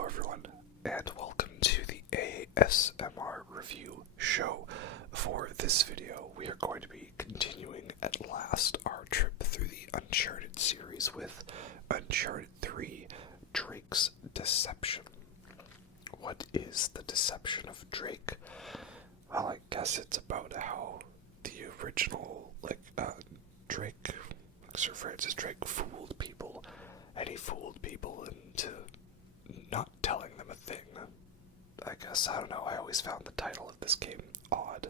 Hello everyone, and welcome to the ASMR review show. For this video, we are going to be continuing at last our trip through the Uncharted series with Uncharted 3, Drake's Deception. What is the deception of Drake? Well, I guess it's about how the original, Drake, Sir Francis Drake fooled people, and he fooled people into not telling them a thing. I guess, I don't know, I always found the title of this game odd,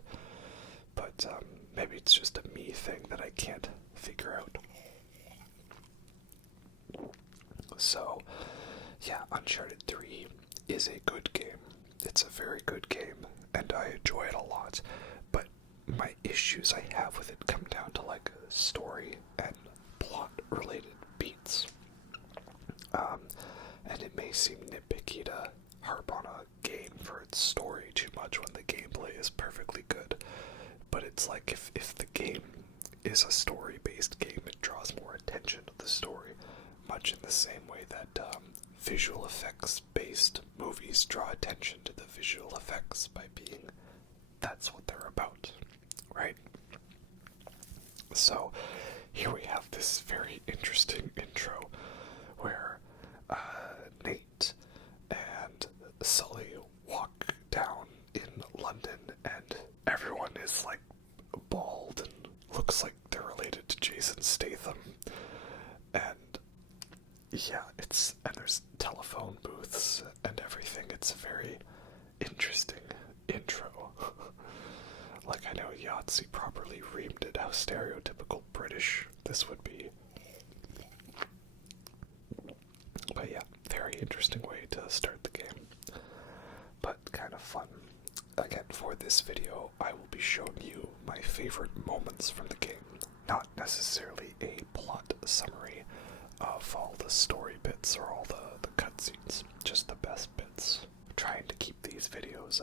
but maybe it's just a me thing that I can't figure out. So, yeah, Uncharted 3 is a good game. It's a very good game, and I enjoy it a lot, but my issues I have with it come down to, story and plot-related beats. And it may seem nitpicky to harp on a game for its story too much when the gameplay is perfectly good, but it's like if the game is a story-based game, it draws more attention to the story, much in the same way that visual effects-based movies draw attention to the visual effects by being that's what they're about, right? So here we have this very interesting intro where Nate and Sully walk down in London and everyone is bald and looks like they're related to Jason Statham. And yeah, and there's telephone booths and everything. It's a very interesting intro. I know Yahtzee properly reamed it how stereotypical British this would be. But yeah, very interesting way to start the game. But kind of fun. Again, for this video, I will be showing you my favorite moments from the game. Not necessarily a plot summary of all the story bits or all the cutscenes. Just the best bits. I'm trying to keep these videos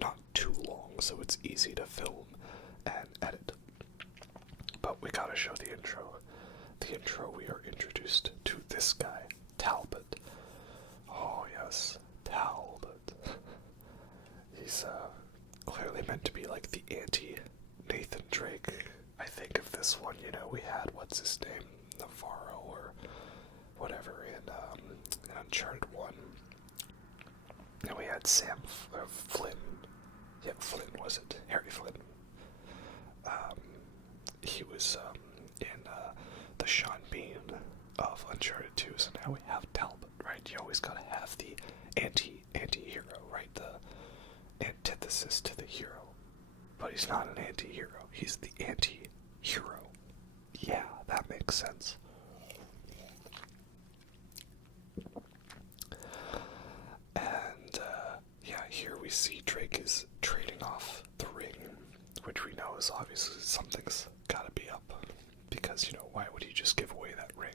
not too long so it's easy to film and edit. But we gotta show the intro. The intro, we are introduced to this guy, Talbot. Oh yes, Talbot. He's clearly meant to be like the anti-Nathan Drake. I think of this one, we had, what's his name, Navarro or whatever in Uncharted 1. And we had Sam Flynn. Yeah, Flynn was it? Harry Flynn. He was in the Sean Bean of Uncharted 2, so now we have Talbot, right? You always gotta have the anti-hero, right? The antithesis to the hero. But he's not an anti-hero, he's the anti-hero. Yeah, that makes sense. And, yeah, here we see Drake is trading off the ring, which we know is obviously something's gotta be up. Because, why would he just give away that ring?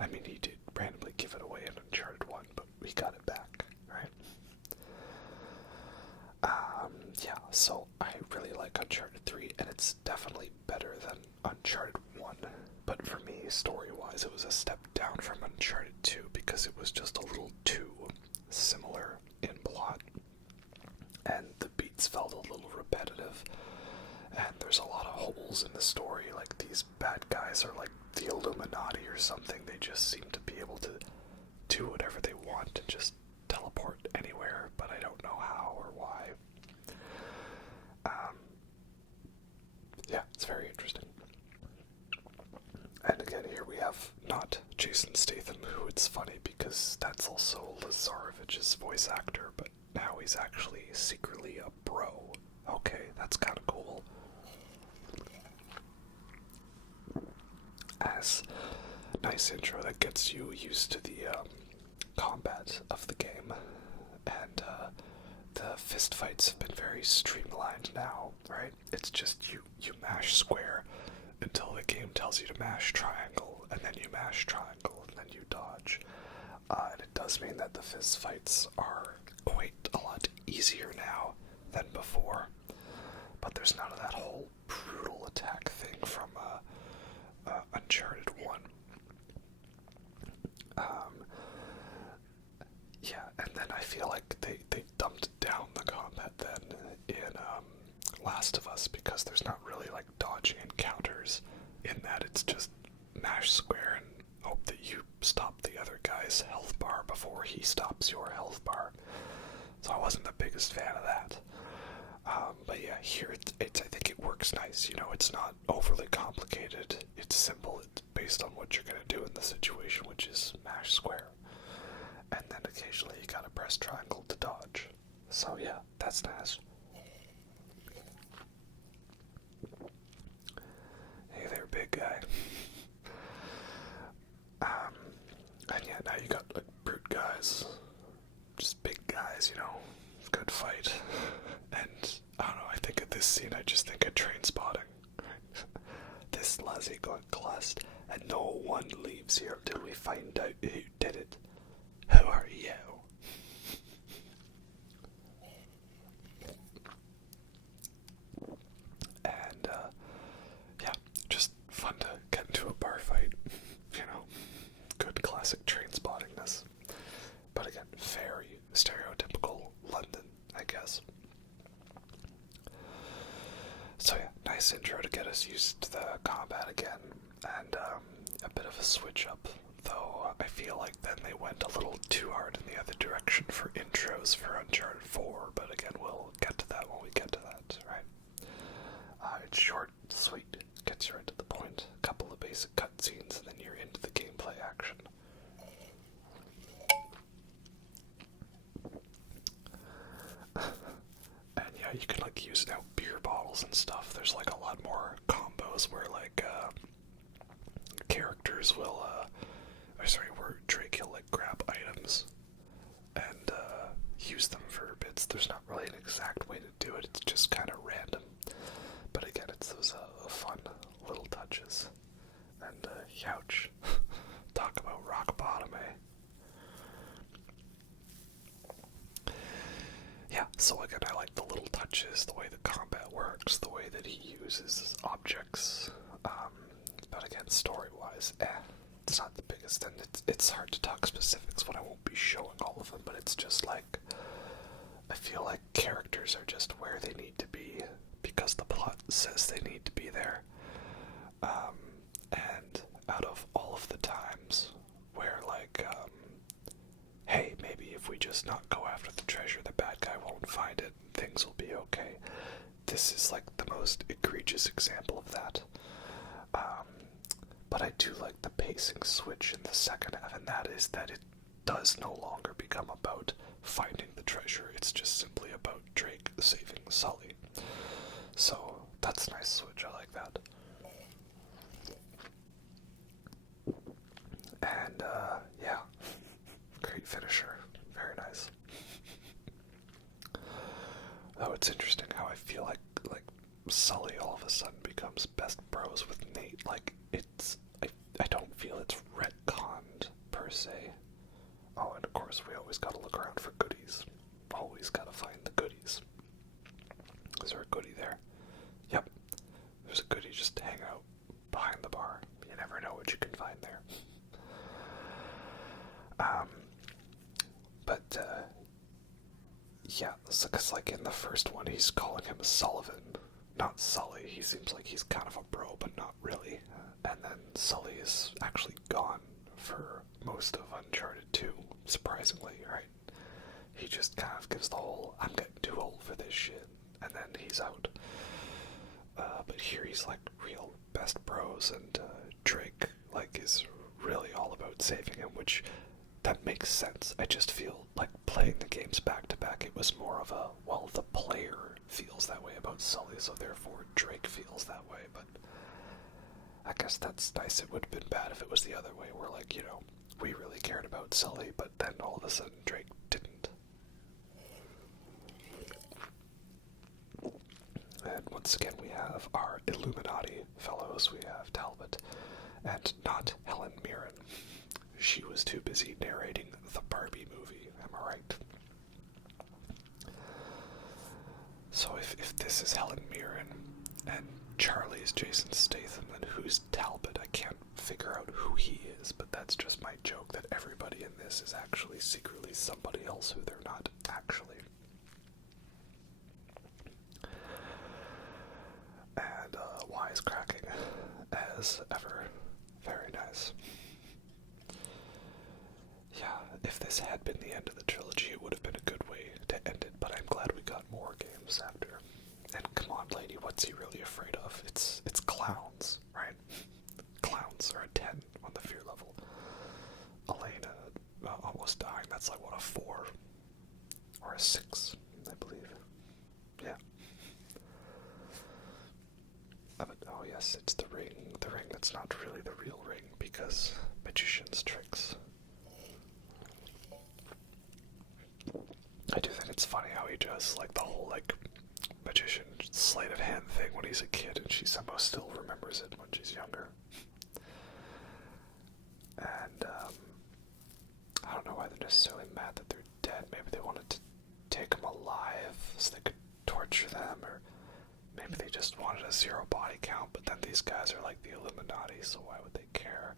I mean, he did randomly give it away in Uncharted 1, but we got it back, right? Yeah, so I really like Uncharted 3, and it's definitely better than Uncharted 1. But for me, story-wise, it was a step down from Uncharted 2, because it was just a little too similar in plot. And the beats felt a little repetitive. And there's a lot of holes in the story, these bad guys are like the Illuminati or something. They just seem to be able to do whatever they want and just teleport anywhere, but I don't know how or why. Yeah, it's very interesting. And again, here we have not Jason Statham, who it's funny because that's also Lazarevich's voice actor, but now he's actually secretly a bro. Okay, that's kind of cool. As nice intro that gets you used to the combat of the game, and the fist fights have been very streamlined now, right? It's just you mash square until the game tells you to mash triangle, and then you mash triangle, and then you dodge. And it does mean that the fist fights are quite a lot easier now than before, but there's none of that whole brutal attack thing from Uncharted 1. Yeah, and Last of Us, because there's not really like dodging encounters in that. It's just mash square and hope that you stop the other guy's health bar before he stops your health bar. So I wasn't the biggest fan of that. But yeah, here I think it works nice. You know, it's not overly complicated. It's simple. It's based on what you're gonna do in the situation, which is mash square. And then occasionally you gotta press triangle to dodge. So yeah, that's nice. Hey there, big guy. And yeah, now you got like brute guys. Just big guys, you know. Good fight. And I don't know, I think of this scene, I just think of Train Spotting. This lassie got classed, and no one leaves here till we find out who did it. Who are you? And, yeah, just fun to get into a bar fight. You know, good classic Train Spottingness. But again, very stereotypical London, I guess. So yeah, nice intro to get us used to the combat again, and a bit of a switch up, though I feel like then they went a little too hard in the other direction for intros for Uncharted 4, but again, we'll get to that when we get to that, right? It's short, sweet, gets you right to the point, a couple of basic cutscenes, and then you're into the gameplay action. And yeah, you can like use now beer bottles and stuff. There's like a lot more combos where like characters will where Drake will like grab items and use them for bits. There's not really an exact way to do it. It's just kind of random. But again, it's those fun little touches. And youch. Talk about rock bottom, eh? Yeah, so again, I like the little touches, the way the combat works, the way that he uses objects. But again, story-wise, it's not the biggest, and it's hard to talk specifics when I won't be showing all of them, but it's just like, I feel like characters are just where they need to be, because the plot says they need to be there. And out of all of the times where, like, hey, maybe if we just not go after the treasure, the bad guy won't find it, things will be okay. This is like the most egregious example of that. But I do like the pacing switch in the second half, and that is that it does no longer become about finding the treasure. It's just simply about Drake saving Sully. So that's a nice switch. I like that. And yeah, great finisher. Very nice. Oh, it's interesting how I feel like Sully all of a sudden becomes best bros with Nate. Like, I don't feel it's retconned per se. Oh, and of course we always gotta look around for goodies. Always gotta find the goodies. Is there a goodie there? Yep. There's a goodie just hang out behind the bar. You never know what you can find there. But yeah, because like in the first one he's calling him Sullivan, not Sully. He seems like he's kind of a bro, but not really. And then Sully is actually gone for most of Uncharted 2, surprisingly, right? He just kind of gives the whole, I'm getting too old for this shit, and then he's out. But here he's like real best bros, and Drake like is really all about saving him, which that makes sense. I just feel like playing the games back to back, it was more of a, well, the player feels that way about Sully, so therefore Drake feels that way, but I guess that's nice. It would have been bad if it was the other way, where like, you know, we really cared about Sully, but then all of a sudden Drake didn't. And once again we have our Illuminati fellows. We have Talbot and not Helen Mirren. She was too busy narrating the Barbie movie, am I right? So if this is Helen Mirren and Charlie is Jason Statham, then who's Talbot? I can't figure out who he is, but that's just my joke that everybody in this is actually secretly somebody else who they're not actually. this had been the end of the trilogy, it would have been a good way to end it, but I'm glad we got more games after. And come on, lady, what's he really afraid of? It's clowns, right? Clowns are a 10 on the fear level. Elena almost dying, that's like, what, a 4? Or a 6, I believe. Yeah. Oh yes, it's the ring that's not really the real ring, because magician's tricks. I do think it's funny how he does, like, the whole, like, magician sleight of hand thing when he's a kid, and she somehow still remembers it when she's younger. And, I don't know why they're necessarily mad that they're dead. Maybe they wanted to take them alive so they could torture them, or maybe they just wanted a 0 body count, but then these guys are like the Illuminati, so why would they care?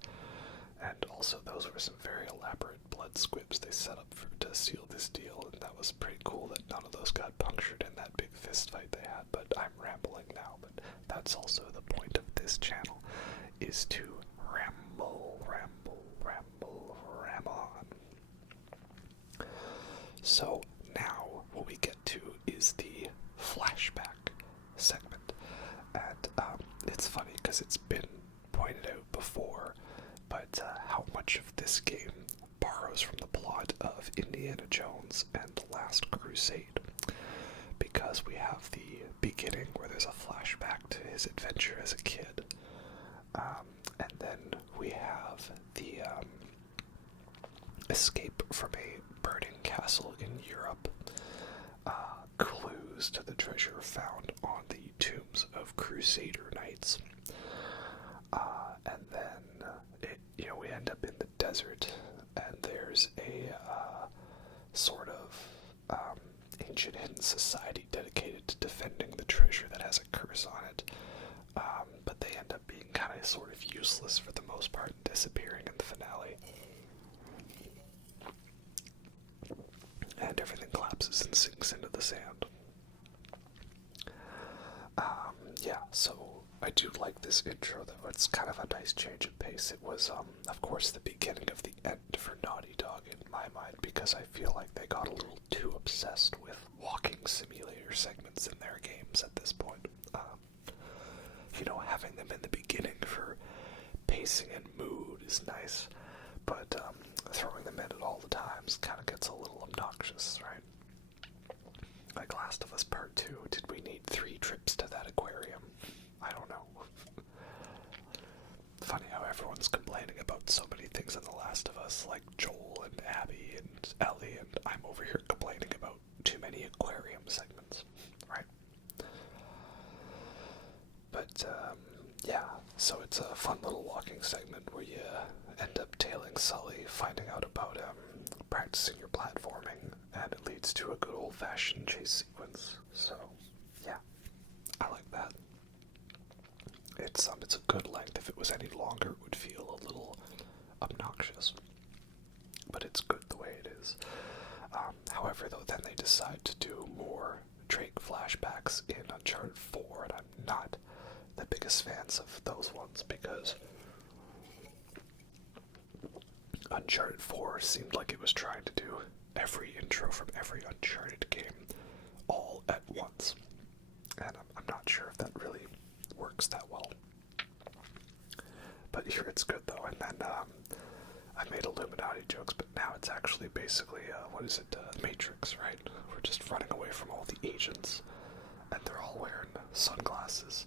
And also, those were some very elaborate blood squibs they set up to seal this deal, and that was pretty cool that none of those got punctured in that big fist fight they had. But I'm rambling now, but that's also the point of this channel, is to ramble on. So now what we get to is the flashback segment, and it's funny because it's been pointed out before, but how much of this game borrows from the plot of Indiana Jones and The Last Crusade, because we have the beginning where there's a flashback to his adventure as a kid, and then we have the escape from a burning castle in Europe, clues to the treasure found on the tombs of Crusader knights, and then we end up in the desert, and there's a sort of ancient hidden society dedicated to defending the treasure that has a curse on it, but they end up being kind of sort of useless for the most part and disappearing in the finale. And everything collapses and sinks into the sand. Yeah, so I do like this intro, though. It's kind of a nice change of pace. It was, of course, the beginning of the end for Naughty Dog in my mind, because I feel like they got a little too obsessed with walking simulator segments in their games at this point. Having them in the beginning for pacing and mood is nice, but throwing them in at all the times kind of gets a little obnoxious, right? Like Last of Us Part 2, did we need 3 trips to that aquarium? I don't know. Funny how everyone's complaining about so many things in The Last of Us, like Joel and Abby and Ellie, and I'm over here complaining about too many aquarium segments, right? But, yeah, so it's a fun little walking segment where you end up tailing Sully, finding out about practicing your platforming, and it leads to a good old-fashioned chase sequence. So, yeah, I like that. It's a good length. If it was any longer, it would feel a little obnoxious, but it's good the way it is. However, though, then they decide to do more Drake flashbacks in Uncharted 4, and I'm not the biggest fans of those ones, because Uncharted 4 seemed like it was trying to do every intro from every Uncharted game all at once, and I'm not sure if that really works that well. But here it's good, though. And then I made Illuminati jokes, but now it's actually basically Matrix, right? We're just running away from all the agents, and they're all wearing sunglasses.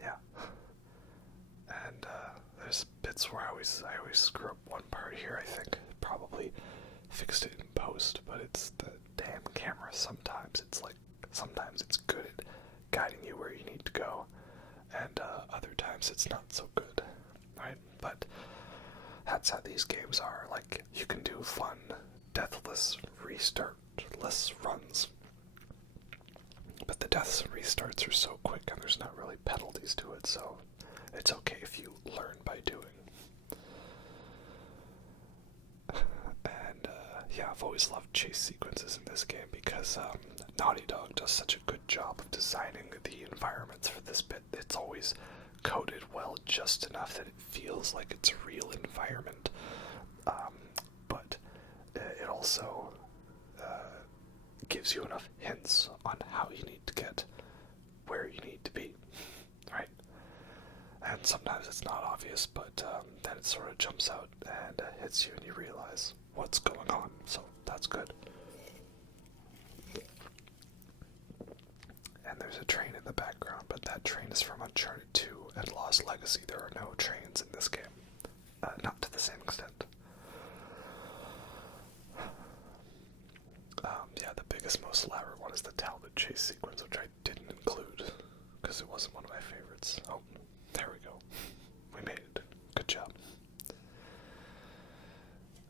Yeah. And there's bits where I always screw up one part here. I think probably fixed it in post, but it's the damn camera. Sometimes it's good at guiding you where you need to go, and other times it's not so good, right? But that's how these games are. Like, you can do fun, deathless, restartless runs, but the deaths and restarts are so quick, and there's not really penalties to it, so it's okay if you learn by doing. And yeah, I've always loved chase sequences in this game, because Naughty Dog does such a good job of designing the environments for this bit. It's always coded well, just enough that it feels like it's a real environment, but it also gives you enough hints on how you need to get where you need to be, right? And sometimes it's not obvious, but then it sort of jumps out and hits you and you realize what's going on, so that's good. And there's a train in the background, but that train is from Uncharted 2 and Lost Legacy. There are no trains in this game. Not to the same extent. Yeah, the biggest, most elaborate one is the Talbot chase sequence, which I didn't include, because it wasn't one of my favorites. Oh, there we go. We made it. Good job.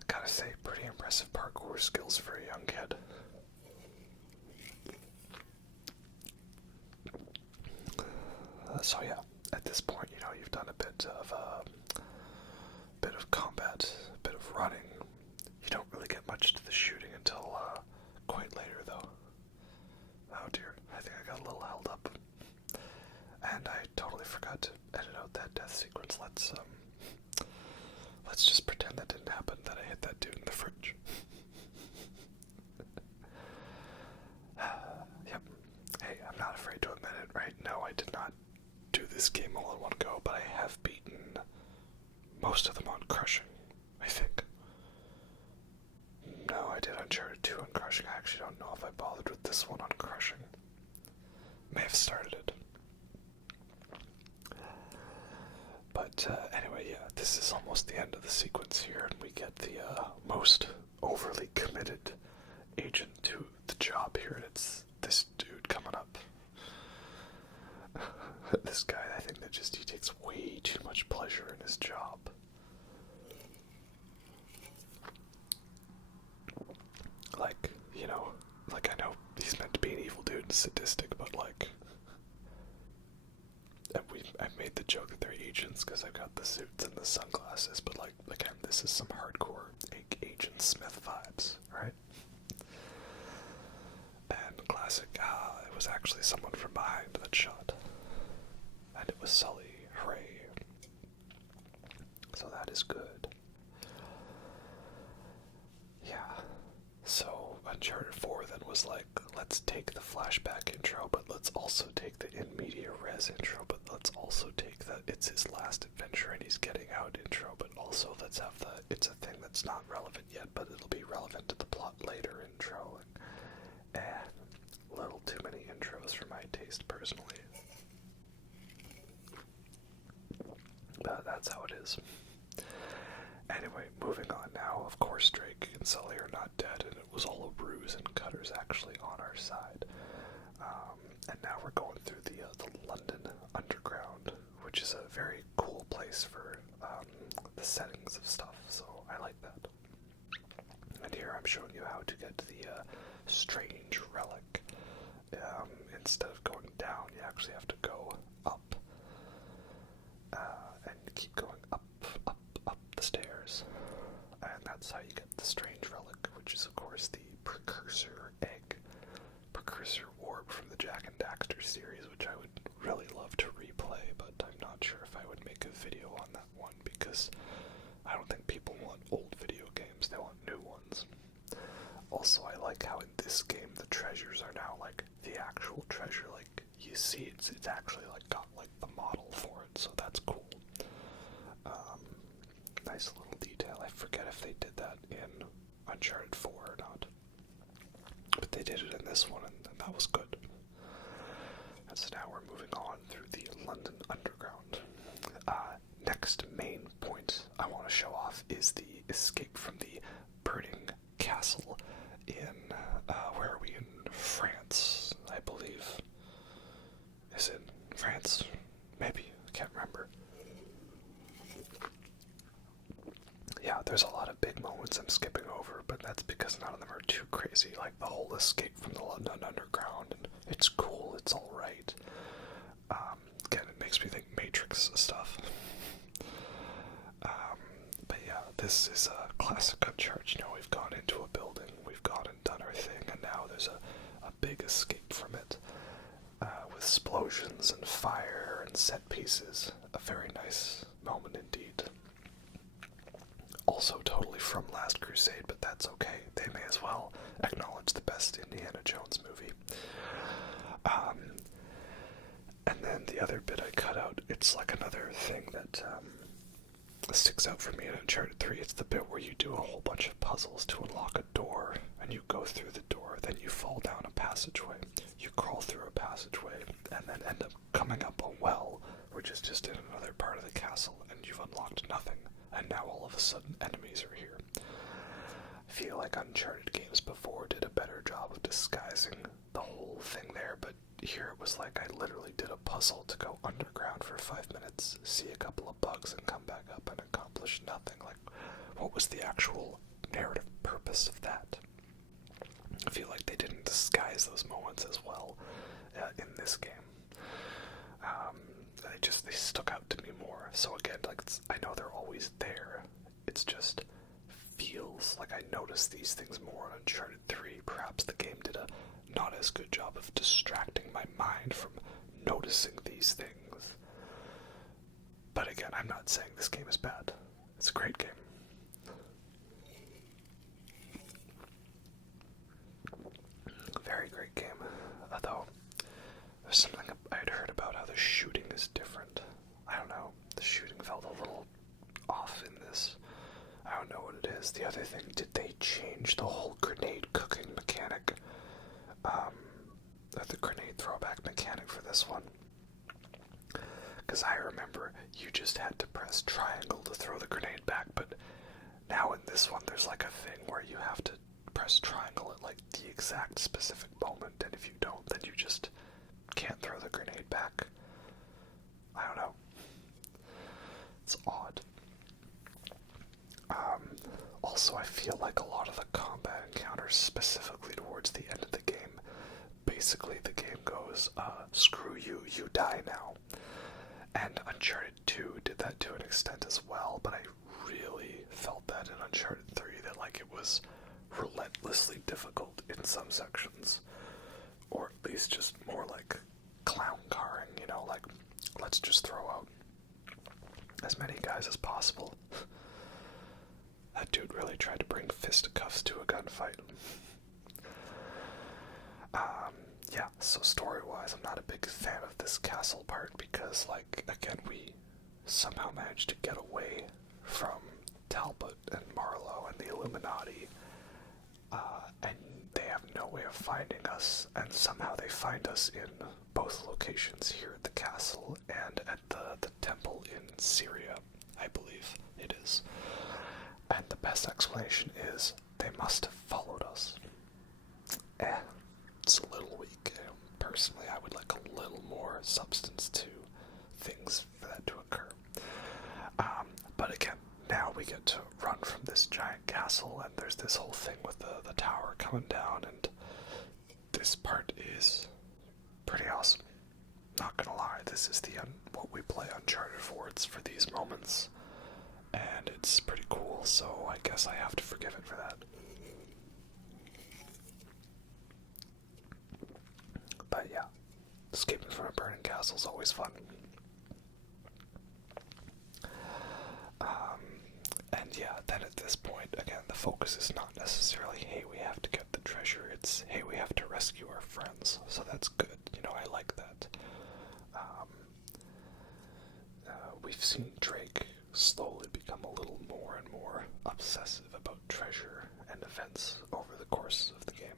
Gotta say, pretty impressive parkour skills for a young kid. So yeah, at this point, you know, you've done a bit of combat, a bit of running. You don't really get much to the shooting until quite later, though. Oh dear, I think I got a little held up, and I totally forgot to edit out that death sequence. Let's just pretend that didn't happen. That I hit that dude in the fridge. Yep. Hey, I'm not afraid to admit it, right? No, I did not do this game all in one go, but I have beaten most of them on crushing, I think. No, I did Uncharted 2 on crushing. I actually don't know if I bothered with this one on crushing. May have started it. But anyway, yeah, this is almost the end of the sequence here, and we get the most overly committed agent to the job here, and it's this dude coming up. This guy, I think that he takes way too much pleasure in his job. Like, you know, like I know he's meant to be an evil dude and sadistic, but like, I've made the joke that they're agents because I've got the suits and the sunglasses, but like, again, this is some hardcore Agent Smith vibes, right? And classic, it was actually someone from behind that shot. And it was Sully, hooray. So that is good. Yeah. So Uncharted 4 then was like, let's take the flashback intro, but let's also take the in media res intro, but let's also take the it's his last adventure and he's getting out intro, but also let's have the it's a thing that's not relevant yet, but it'll be relevant to the plot later intro. And a little too many intros for my taste personally. But that's how it is. Anyway, moving on now. Of course, Drake and Sully are not dead, and it was all a ruse, and Cutter's actually on our side. And now we're going through the London Underground, which is a very cool place for the settings of stuff, so I like that. And here I'm showing you how to get to the strange relic. Instead of going down, you actually have to go up. And keep going up the stairs. And that's how you get the strange relic, which is of course the precursor egg, precursor orb from the Jack and Daxter series, which I would really love to replay, but I'm not sure if I would make a video on that one, because I don't think people want old video games, they want new ones. Also, I like how in this game the treasures are now like the actual treasure, like you see it's actually like got like the model for it, so that's cool. Nice little detail. I forget if they did that in Uncharted 4 or not, but they did it in this one, and that was good. And so now we're moving on through the London Underground. Next main point I want to show off is the escape from the burning castle in, where are we, in France, I believe. Is it France? Maybe, I can't remember. Yeah, there's a lot of big moments I'm skipping over, but that's because none of them are too crazy, like the whole escape from the London Underground, and it's cool, it's alright. Again, it makes me think Matrix stuff. But yeah, this is a classic Uncharted. You know, we've gone into a building, we've gone and done our thing, and now there's a big escape from it, with explosions and fire and set pieces. A very nice moment indeed. Also totally from Last Crusade, but that's okay. They may as well acknowledge the best Indiana Jones movie. And then the other bit I cut out, it's like another thing that sticks out for me in Uncharted 3. It's the bit where you do a whole bunch of puzzles to unlock a door, and you go through the door, then you fall down a passageway, you crawl through a passageway, and then end up coming up a well, which is just in another part of the castle, and you've unlocked nothing, and now all of a sudden enemies are here. I feel like Uncharted games before did a better job of disguising the whole thing there, but here it was like I literally did a puzzle to go underground for 5 minutes, see a couple of bugs, and come back up and accomplish nothing. Like, what was the actual narrative purpose of that? I feel like they didn't disguise those moments as well in this game. They stuck out to me more. So again, like, I know they're always there. It's just feels like I noticed these things more in Uncharted 3. Perhaps the game did a not as good job of distracting my mind from noticing these things. But again, I'm not saying this game is bad. It's a great game. Very great game. Although, there's something I'd heard about how the shooting is different. I don't know. The shooting felt a little off in this. I don't know what it is. The other thing, did they change the whole grenade cooking mechanic? The grenade throwback mechanic for this one? Because I remember you just had to press triangle to throw the grenade back, but now in this one there's like a thing where you have to press triangle at like the exact specific moment, and if you don't, then you just can't throw the grenade back. I don't know. It's odd. Also, I feel like a lot of the combat encounters, specifically towards the end of the game, basically the game goes, screw you, you die now. And Uncharted 2 did that to an extent as well, but I really felt that in Uncharted 3, that like it was relentlessly difficult in some sections. Or at least just more like clown carring, you know, like, let's just throw out as many guys as possible. That dude really tried to bring fisticuffs to a gunfight. Yeah, so story-wise, I'm not a big fan of this castle part because, like, again, we somehow managed to get away from Talbot and Marlowe and the Illuminati, and they have no way of finding us, and somehow they find us in both locations, here at the castle and at the temple in Syria, I believe it is. And the best explanation is they must have followed us. It's a little weak. Personally, I would like a little more substance to things for that to occur. But again, now we get to run from this giant castle, and there's this whole thing with the tower coming down, and this part is pretty awesome. Not gonna lie, this is what we play Uncharted for. It's for these moments, and it's pretty cool, so I guess I have to forgive it for that. But yeah, escaping from a burning castle is always fun. And yeah, then at this point, again, the focus is not necessarily, hey, we have to get the treasure. It's, hey, we have to rescue our friends. So that's good. You know, I like that. We've seen Drake slowly become a little more and more obsessive about treasure and events over the course of the game.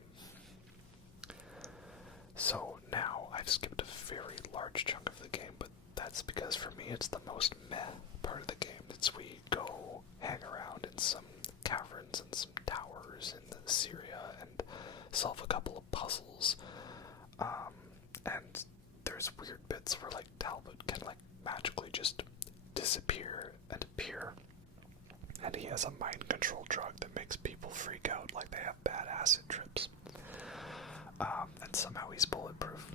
So now I've skipped a very large chunk of the game, but that's because for me it's the most meh part of the game. It's we go hang around in some caverns and some towers in Syria and solve a couple of puzzles. And there's weird bits where like Talbot can like magically just disappear and appear, and he has a mind control drug that makes people freak out like they have bad acid trips. And somehow he's bulletproof.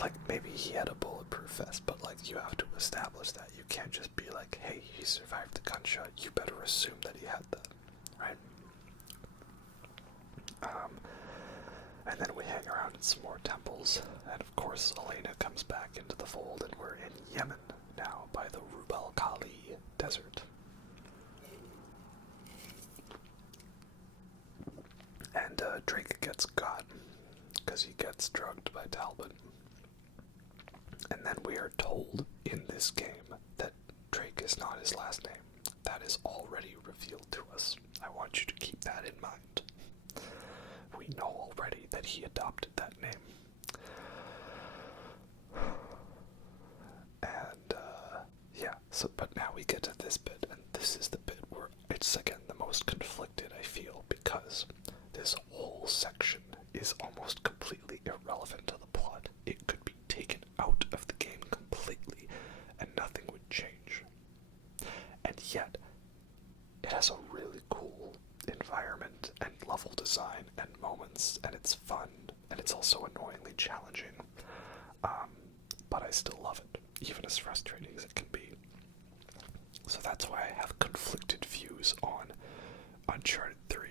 Like, maybe he had a bulletproof vest, but like, you have to establish that. You can't just be like, hey, he survived the gunshot. You better assume that he had that, right? And then we hang around in some more temples, and of course Elena comes back into the fold, and we're in Yemen now by the Rub al Khali desert. And Drake gets got because he gets drugged by Talbot. And then we are told in this game that Drake is not his last name. That is already revealed to us. I want you to keep that in mind. We know already that he adopted that name. And, but now we get to this bit, and this is the bit where it's, again, the most conflicted I feel, because this whole section is almost completely irrelevant to the plot. It could be taken out of the game completely, and nothing would change. And yet, it has a really cool environment and level design and moments, and it's fun, and it's also annoyingly challenging. But I still love it, even as frustrating as it can be. So that's why I have conflicted views on Uncharted 3,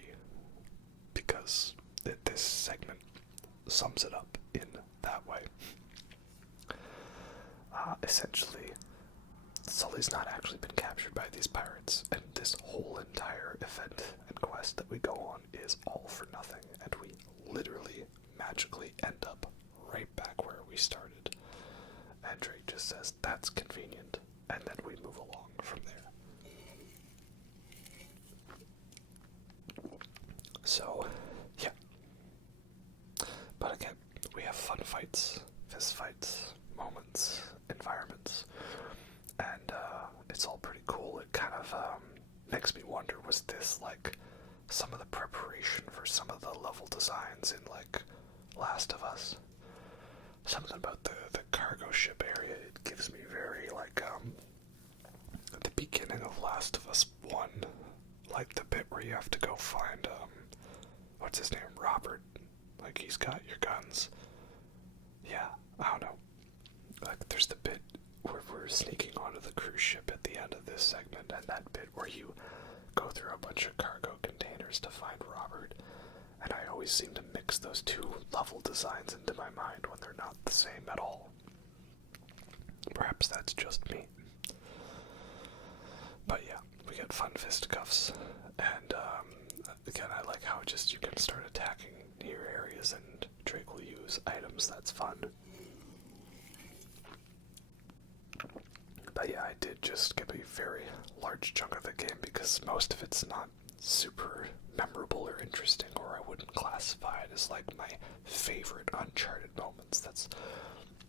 because this segment sums it up in that way. Essentially, Sully's not actually been captured by these pirates, and this whole entire event and quest that we go on is all for nothing, and we literally, magically end up right back where we started. And Drake just says, that's convenient, and then we move along from there. So, yeah. But again, we have fun fights, fist fights, moments, environments, and it's all pretty cool. It kind of makes me wonder, was this like some of the preparation for some of the level designs in like Last of Us? Something about the cargo ship area, it gives me very like at the beginning of Last of Us 1, like the bit where you have to go find what's his name, Robert, like he's got your guns. Yeah, I don't know. Like there's the bit where we're sneaking onto the cruise ship at the end of this segment, and that bit where you go through a bunch of cargo containers to find Robert, and I always seem to mix those two level designs into my mind when they're not the same at all. Perhaps that's just me. But yeah, we get fun fisticuffs, and again, I like how just you can start attacking near areas and Drake will use items. That's fun. But yeah, I did just skip a very large chunk of the game because most of it's not super memorable or interesting, or I wouldn't classify it as like my favorite Uncharted moments. That's,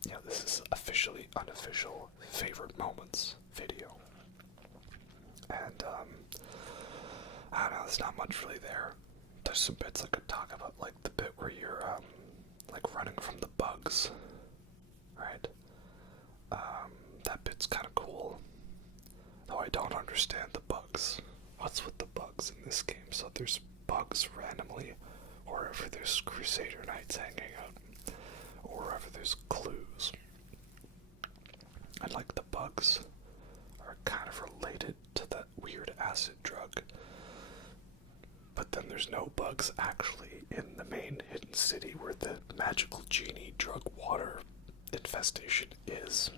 you know, this is officially unofficial favorite moments video. And I don't know, there's not much really there. There's some bits I could talk about, like the bit where you're like running from the bugs, right? That bit's kind of cool, though I don't understand the bugs. What's with the bugs in this game? So there's bugs randomly wherever there's Crusader Knights hanging out, or wherever there's clues. And like the bugs are kind of related to that weird acid drug, but then there's no bugs actually in the main hidden city where the magical genie drug water infestation is.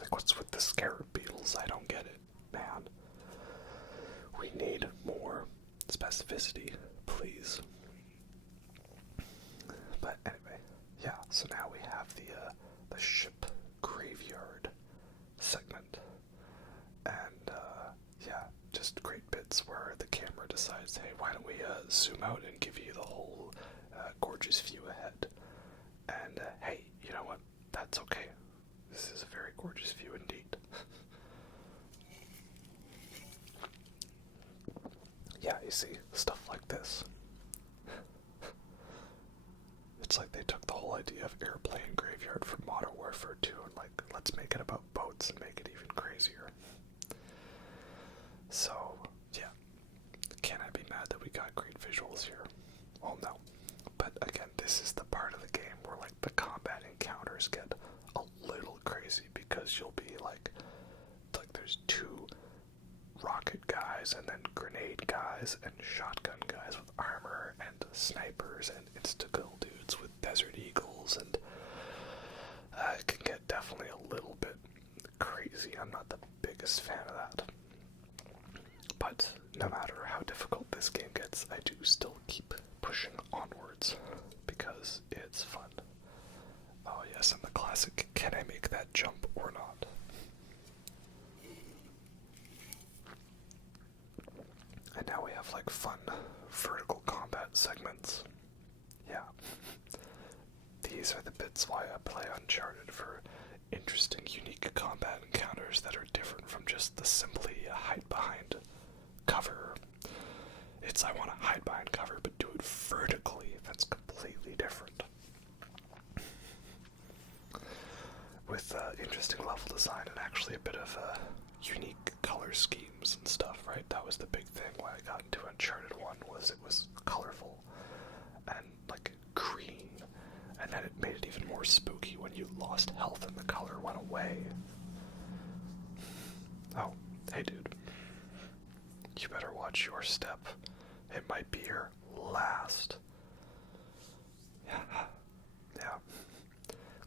Like, what's with the scarab beetles? I don't get it, man. We need more specificity, please. But anyway, yeah, so now we have the ship graveyard segment. And, yeah, just great bits where the camera decides, hey, why don't we zoom out and give you the whole gorgeous view ahead. And, hey, you know what? That's okay. This is a very gorgeous view indeed. Yeah, you see, stuff like this. It's like they took the whole idea of airplane graveyard from Modern Warfare 2 and like, let's make it about boats and make it even crazier. So, yeah. Can I be mad that we got great visuals here? Well, no. But again, this is the part of the game where like the combat encounters get a little crazy, because you'll be like there's two rocket guys and then grenade guys and shotgun guys with armor and snipers and insta-kill dudes with desert eagles, and it can get definitely a little bit crazy. I'm not the biggest fan of that. But no matter how difficult this game gets, I do still keep like fun vertical combat segments. Yeah. These are the bits why I play Uncharted, for interesting, unique combat encounters that are different from just the simply hide behind cover. It's I want to hide behind cover, but do it vertically. That's completely different. With interesting level design and actually a bit of unique color schemes and stuff, right? That was the big thing why I got into Uncharted 1, was it was colorful and like green, and then it made it even more spooky when you lost health and the color went away. Oh, hey dude. You better watch your step. It might be your last. Yeah. Yeah.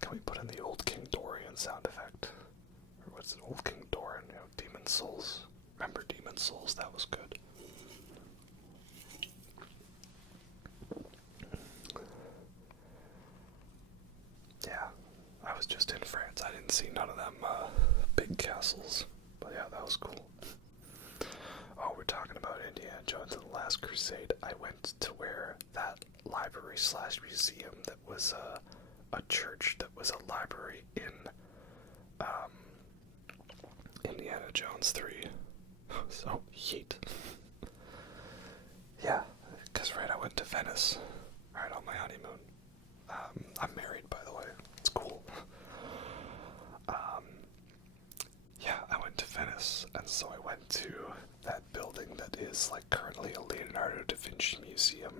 Can we put in the old King Dorian sound effect? Or what's it? Old King Dorian, you know, Demon Souls. Remember Demon Souls? That was good. Yeah. I was just in France. I didn't see none of them big castles. But yeah, that was cool. Oh, we're talking about Indiana Jones and the Last Crusade. I went to where that library / museum that was a church that was a library in Indiana Jones 3. So, yeet. Yeah, because right, I went to Venice, right, on my honeymoon. I'm married, by the way. It's cool. Yeah, I went to Venice, and so I went to that building that is like currently a Leonardo da Vinci museum,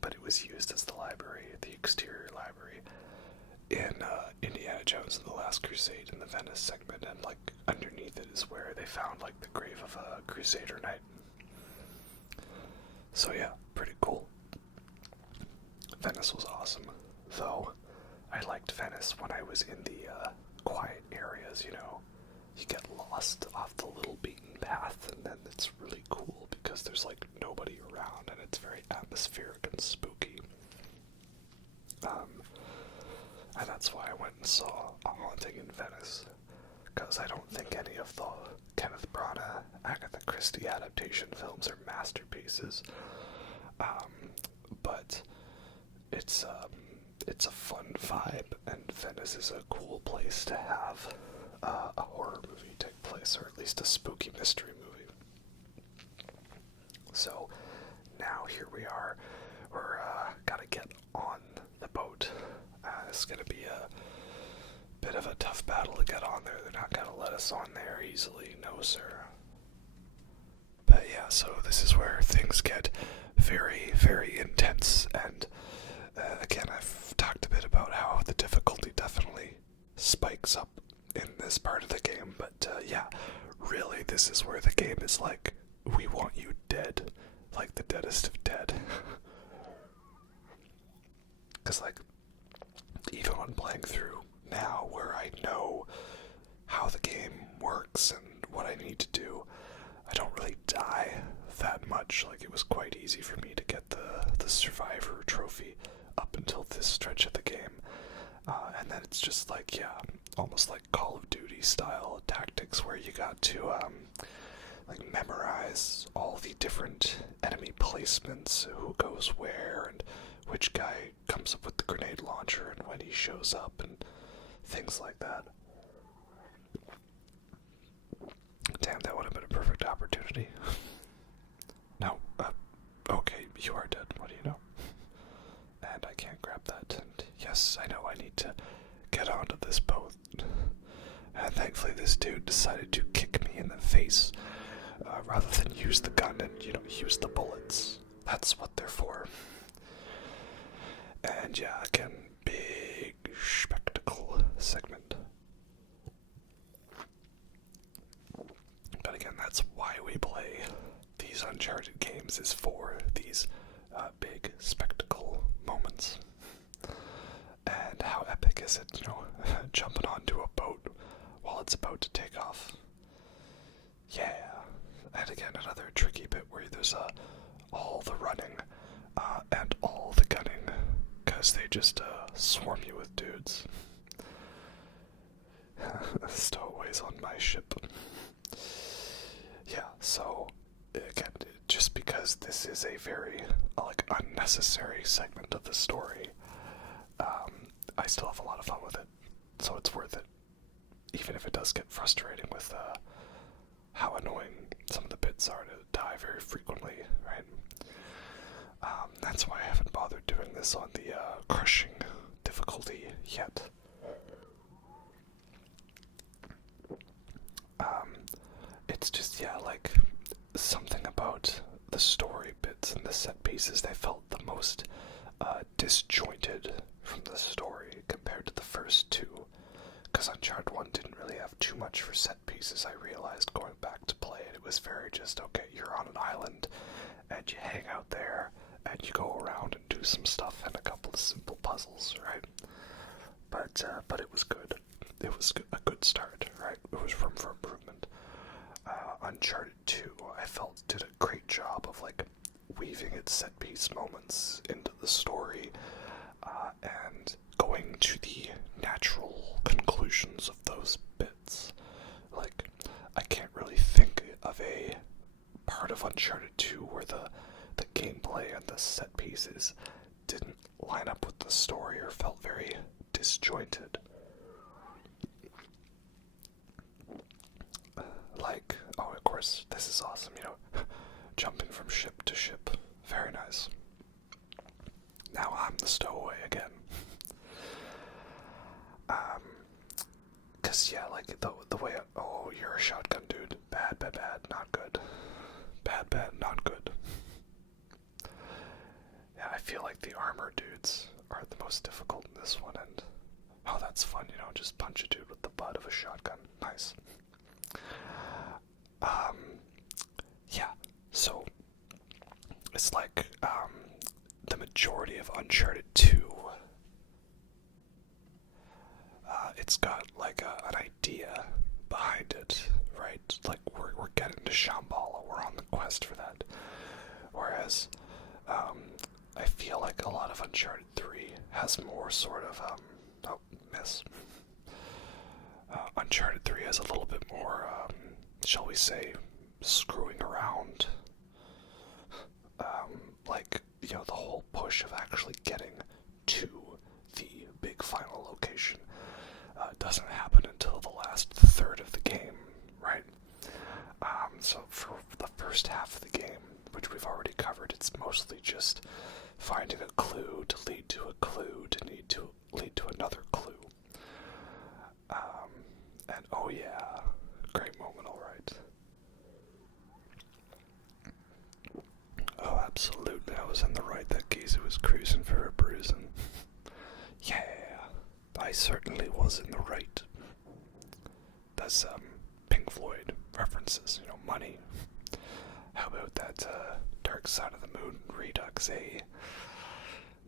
but it was used as the library, the exterior library, in Indiana Jones and the Last Crusade in the Venice segment, and like underneath it is where they found like the grave of a Crusader knight. So yeah, pretty cool. Venice was awesome, though I liked Venice when I was in the quiet areas, you know. You get lost off the little beaten path, and then it's really cool because there's like nobody around, and it's very atmospheric and spooky. And that's why I went and saw A Haunting in Venice, because I don't think any of the Kenneth Branagh, Agatha Christie adaptation films are masterpieces. But it's a fun vibe, and Venice is a cool place to have a horror movie take place, or at least a spooky mystery movie. So now here we are. We're gotta get on the boat. It's gonna be a bit of a tough battle to get on there. They're not gonna let us on there easily, no sir. But yeah, so this is where things get very, very intense, and again, I've talked a bit about how the difficulty definitely spikes up in this part of the game, but yeah, really, this is where the game is like, we want you dead, like the deadest of dead. Because like, even when playing through now, where I know how the game works and what I need to do, I don't really die that much. Like, it was quite easy for me to get the Survivor trophy up until this stretch of the game. And then it's just like, yeah, almost like Call of Duty style tactics where you got to like memorize all the different enemy placements, who goes where, and which guy comes up with the grenade launcher and when he shows up, and things like that. Damn, that would have been a perfect opportunity. No, okay, you are dead, what do you know? And I can't grab that, and yes, I know I need to get onto this boat. And thankfully this dude decided to kick me in the face, rather than use the gun and, you know, use the bullets. That's what they're for. And yeah, again, big spectacle segment. But again, that's why we play these Uncharted games, is for these big spectacle moments. And how epic is it, you know, jumping onto a boat while it's about to take off. Yeah. And again, another tricky bit where there's all the running and all the gunning, because they just swarm you with dudes. Stowaways on my ship. Yeah, so again, just because this is a very, like, unnecessary segment of the story, I still have a lot of fun with it, so it's worth it, even if it does get frustrating with how annoying some of the bits are to die very frequently, right? That's why I haven't bothered doing this on the crushing difficulty yet. It's just, yeah, like, something about the story bits and the set pieces, they felt the most disjointed from the story compared to the first two. Because Uncharted 1 didn't really have too much for set pieces, I realized going back to play it. It was very just, okay, you're on an island, and you hang out there, and you go around and do some stuff and a couple of simple puzzles, right? But it was good. It was a good start, right? It was room for improvement. Uncharted 2, I felt, did a great job of, like, weaving its set-piece moments into the story, and going to the natural conclusions of those bits. Like, I can't really think of a part of Uncharted 2 where the gameplay and the set pieces didn't line up with the story or felt very disjointed. Like, oh, of course, this is awesome, you know, jumping from ship to ship. Very nice. Now I'm the stowaway again. Cause yeah, like, the way, oh, you're a shotgun dude. Bad, bad, bad, not good. Bad, bad, not good. Yeah, I feel like the armor dudes are the most difficult in this one, and, oh, that's fun, you know, just punch a dude with the butt of a shotgun. Nice. Yeah, so, it's like, the majority of Uncharted 2, it's got, like, an idea behind it, right? Like, we're getting to Shambhala, we're on the quest for that. Whereas, I feel like a lot of Uncharted 3 has more sort of, oh, miss. Uncharted 3 has a little bit more, shall we say, screwing around. Like, you know, the whole push of actually getting to the big final location doesn't happen until the last third of the game, right? So for the first half of the game, which we've already covered, it's mostly just finding a clue to lead to a clue to lead to another clue. And oh yeah, great moment, alright. Oh, absolutely, I was in the right. That geezer was cruising for a bruising. Yeah, I certainly was in the right. That's, Pink Floyd references, you know, money. How about that, Dark Side of the Moon Redux, eh?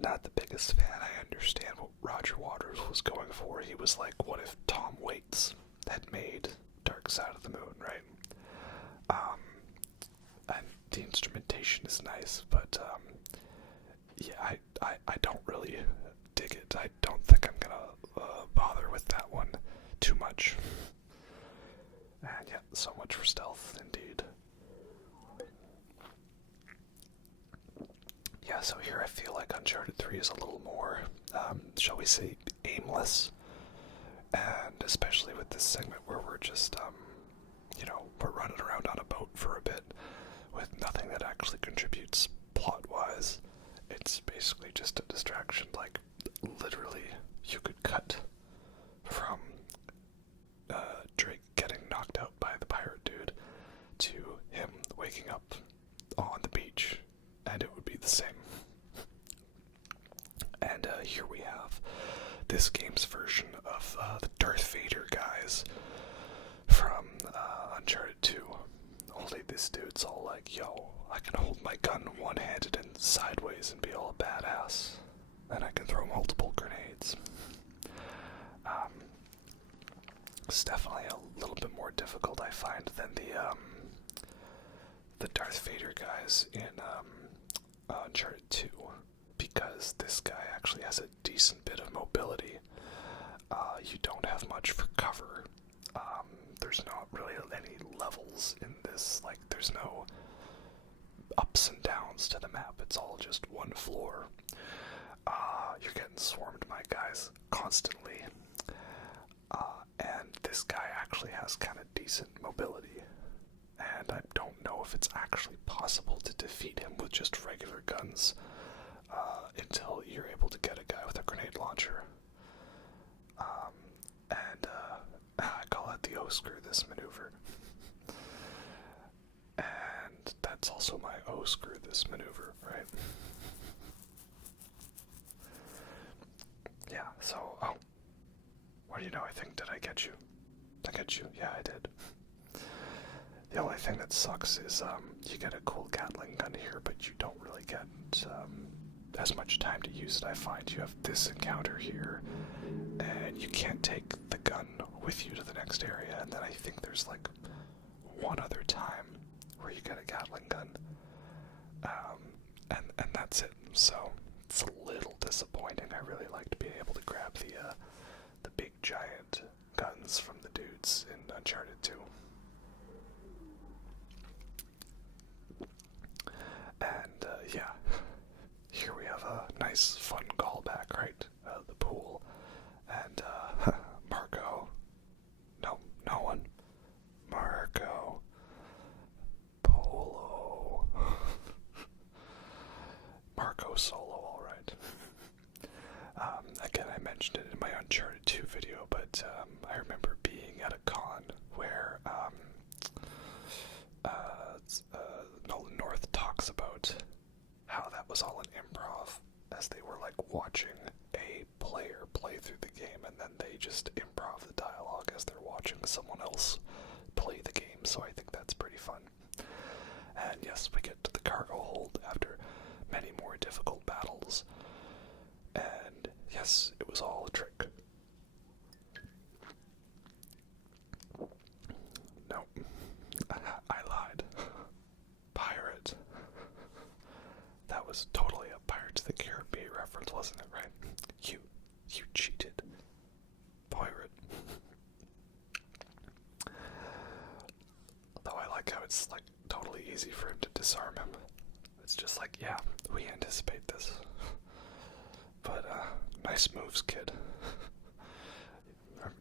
Not the biggest fan. I understand what Roger Waters was going for. He was like, what if Tom Waits had made Dark Side of the Moon, right? And the instrumentation is nice, but, yeah, I don't really dig it. I don't think I'm gonna bother with that one too much. And yeah, so much for stealth, indeed. Yeah, so here I feel like Uncharted 3 is a little more, shall we say, aimless. And especially with this segment where we're just, you know, we're running around on a boat for a bit with nothing that actually contributes plot-wise. It's basically just a distraction. Like, literally, you could cut from Drake getting knocked out by the pirate dude to him waking up on the beach, and it would be the same. And here we have this game's version of the Darth Vader guys from Uncharted 2. Only this dude's all like, yo, I can hold my gun one-handed and sideways and be all badass. And I can throw multiple grenades. It's definitely a little bit more difficult, I find, than the Darth Vader guys in Uncharted 2, because this guy actually has a decent bit of mobility. You don't have much for cover. There's not really any levels in this. Like, there's no ups and downs to the map. It's all just one floor. You're getting swarmed by guys constantly. And this guy actually has kind of decent mobility. And I don't know if it's actually possible to defeat him with just regular guns until you're able to get a guy with a grenade launcher. I call it the "oh screw this" maneuver. And that's also my "oh screw this" maneuver, right? Yeah, so, what do you know? Did I get you? Did I get you? Yeah, I did. The only thing that sucks is, you get a cool Gatling gun here, but you don't really get, as much time to use it. I find you have this encounter here, and you can't take the gun with you to the next area, and then I think there's, like, one other time where you get a Gatling gun, and that's it. So, it's a little disappointing. I really liked being able to grab the big giant guns from the dudes in Uncharted 2. And, yeah, here we have a nice fun callback, right? The pool. And, Marco. No one. Marco. Polo. Marco Solo, alright. Again, I mentioned it in my Uncharted 2 video, but I remember being at a con where Nolan North talks about how that was all an improv, as they were like watching a player play through the game, and then they just improv the dialogue as they're watching someone else play the game, so I think that's pretty fun. And yes, we get to the cargo hold after many more difficult battles, and yes, it was all a trick. No, I lied. Pirate. That was totally a Pirates of the Caribbean reference, wasn't it, right? You cheated. Pirate. Though I like how it's like totally easy for him to disarm him. It's just like, yeah, we anticipate this. But, nice moves, kid.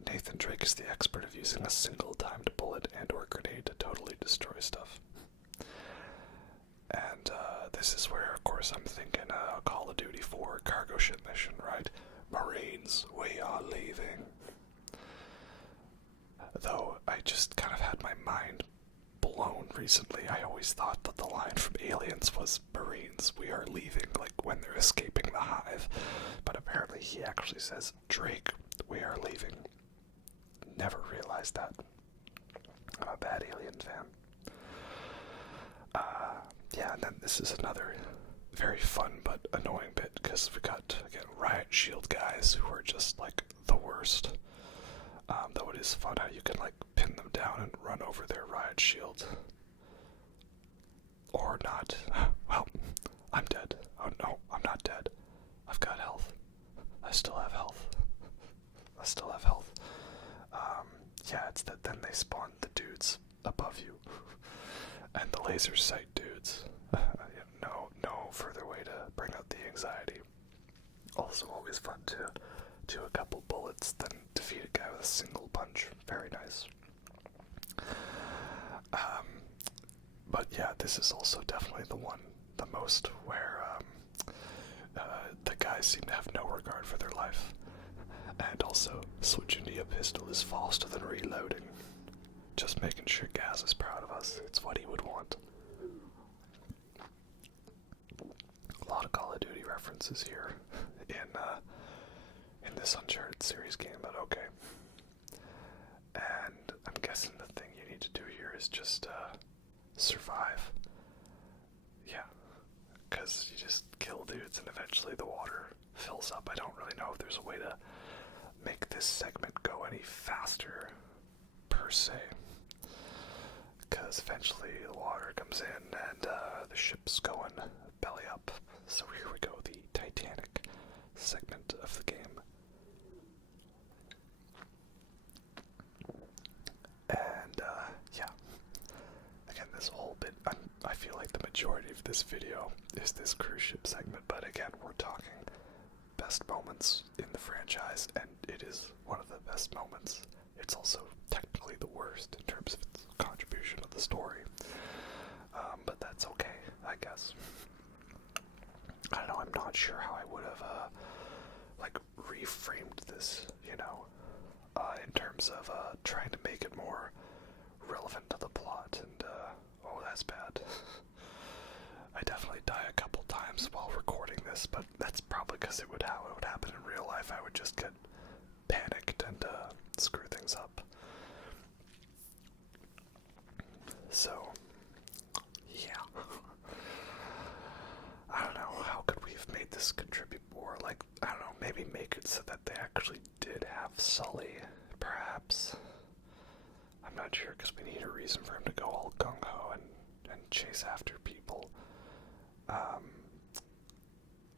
Nathan Drake is the expert of using a single timed bullet and or grenade to totally destroy stuff. And, this is where, of course, I'm thinking, Call of Duty 4 cargo ship mission, right? Marines, we are leaving. Though, I just kind of had my mind blown recently. I always thought that the line from Aliens was, Marines, we are leaving, like when they're escaping the hive. But apparently he actually says, Drake, we are leaving. Never realized that. I'm a bad Alien fan. Yeah, and then this is another very fun but annoying bit, because we got, again, Riot Shield guys who are just, like, the worst. Though it is fun how you can, like, pin them down and run over their Riot Shield. Or not. Well, I'm dead. Oh no, I'm not dead. I've got health. I still have health. Yeah, it's that then they spawn the dudes above you. And the laser sight dudes. No further way to bring out the anxiety. Also always fun to do a couple bullets, then defeat a guy with a single punch. Very nice. But yeah, this is also definitely the most where the guys seem to have no regard for their life. And also, switching to a pistol is faster than reloading. Just making sure Gaz is proud of us. It's what he would want. A lot of Call of Duty references here in this Uncharted series game, but okay. And I'm guessing the thing you need to do here is just survive. Yeah, because you just kill dudes and eventually the water fills up. I don't really know if there's a way to make this segment go any faster, per se. Because eventually the water comes in and the ship's going belly up. So here we go, the Titanic segment of the game. And, yeah. Again, this whole bit, I feel like the majority of this video is this cruise ship segment, but again, we're talking best moments in the franchise, and it is one of the best moments. It's also technically the worst in terms of its contribution to the story, but that's okay, I guess. I don't know, I'm not sure how I would have, like, reframed this, you know, in terms of, trying to make it more relevant to the plot, and, oh, that's bad. I definitely die a couple times while recording this, but that's probably because it would how it would happen in real life. I would just get panicked and, screw things up. So, yeah. I don't know, how could we have made this contribute more? Like, I don't know, maybe make it so that they actually did have Sully, perhaps. I'm not sure, because we need a reason for him to go all gung-ho and chase after people.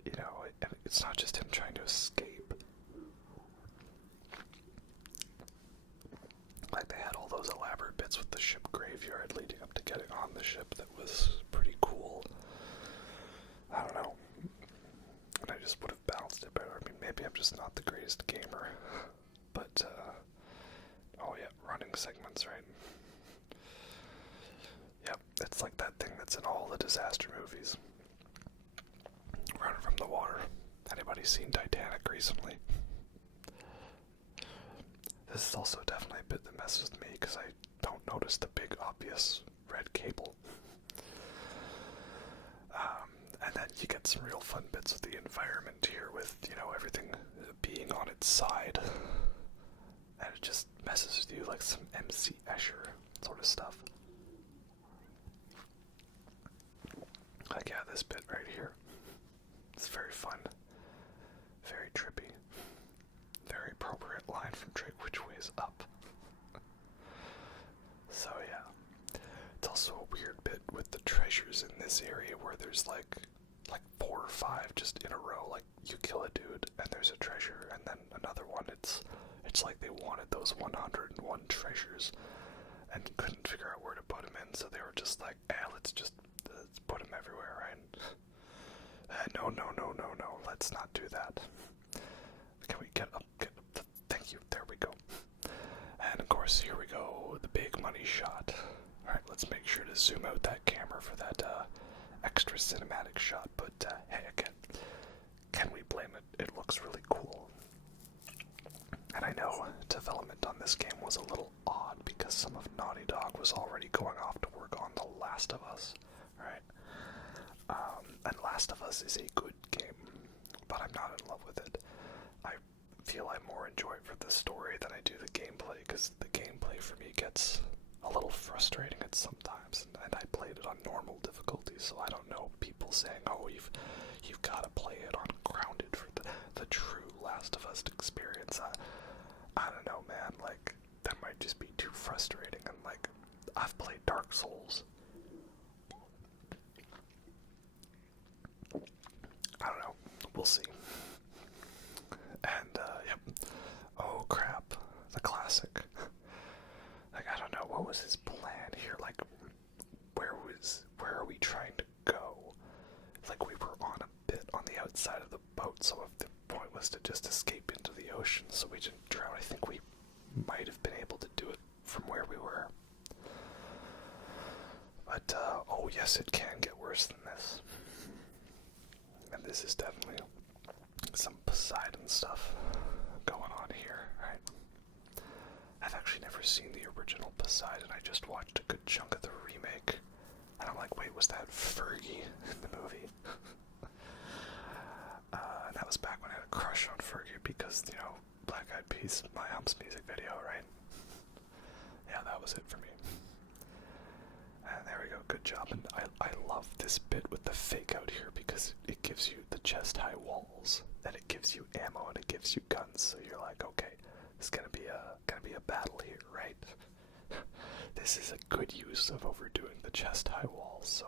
You know, and it's not just him trying to escape. Like, they had all those elaborate bits with the ship graveyard leading up to getting on the ship that was pretty cool. I don't know. And I just would have balanced it better. I mean, maybe I'm just not the greatest gamer. But, oh yeah, running segments, right? Yep, it's like that thing that's in all the disaster movies. Running from the water. Anybody seen Titanic recently? This is also definitely a bit that messes with me, because I don't notice the big obvious red cable. And then you get some real fun bits with the environment here, with, you know, everything being on its side. And it just messes with you like some MC Escher sort of stuff. Like, yeah, this bit right here. It's very fun. Very trippy. Very appropriate line from Drake, which way is up. So, yeah. It's also a weird bit with the treasures in this area where there's like 4 or 5 just in a row. Like, you kill a dude and there's a treasure, and then another one. It's like they wanted those 101 treasures and couldn't figure out where to put them in, so they were just like, let's put them everywhere, right? No, let's not do that. Can we get up? Thank you, there we go. And of course, here we go, the big money shot. Alright, let's make sure to zoom out that camera for that extra cinematic shot, but hey, again, can we blame it? It looks really cool. And I know development on this game was a little odd because some of Naughty Dog was already going off to work on The Last of Us, right? And Last of Us is a good game, but I'm not in love with it. I feel I more enjoy it for the story than I do the gameplay, because the gameplay for me gets a little frustrating at sometimes, and I played it on normal difficulty, so I don't know people saying, oh, you've got to play it on grounded for the true Last of Us experience. I don't know, man, like, that might just be too frustrating, and like, I've played Dark Souls. I don't know, we'll see. And, yep. Oh crap, the classic. Like, I don't know, what was his plan here? Like, where are we trying to go? Like, we were on a bit on the outside of the boat, so if the point was to just escape into the ocean so we didn't drown, I think we might have been able to do it from where we were. But, oh yes, it can get worse than this. And this is definitely some Poseidon stuff going on here, right? I've actually never seen the original Poseidon. I just watched a good chunk of the remake. And I'm like, wait, was that Fergie in the movie? And that was back when I had a crush on Fergie because, you know, Black Eyed Peas, My Humps music video, right? Yeah, that was it for me. And there we go, good job. And I love this bit with the fake out here because it gives you the chest high walls, and it gives you ammo, and it gives you guns, so you're like, okay, it's gonna be a battle here, right? This is a good use of overdoing the chest high walls, so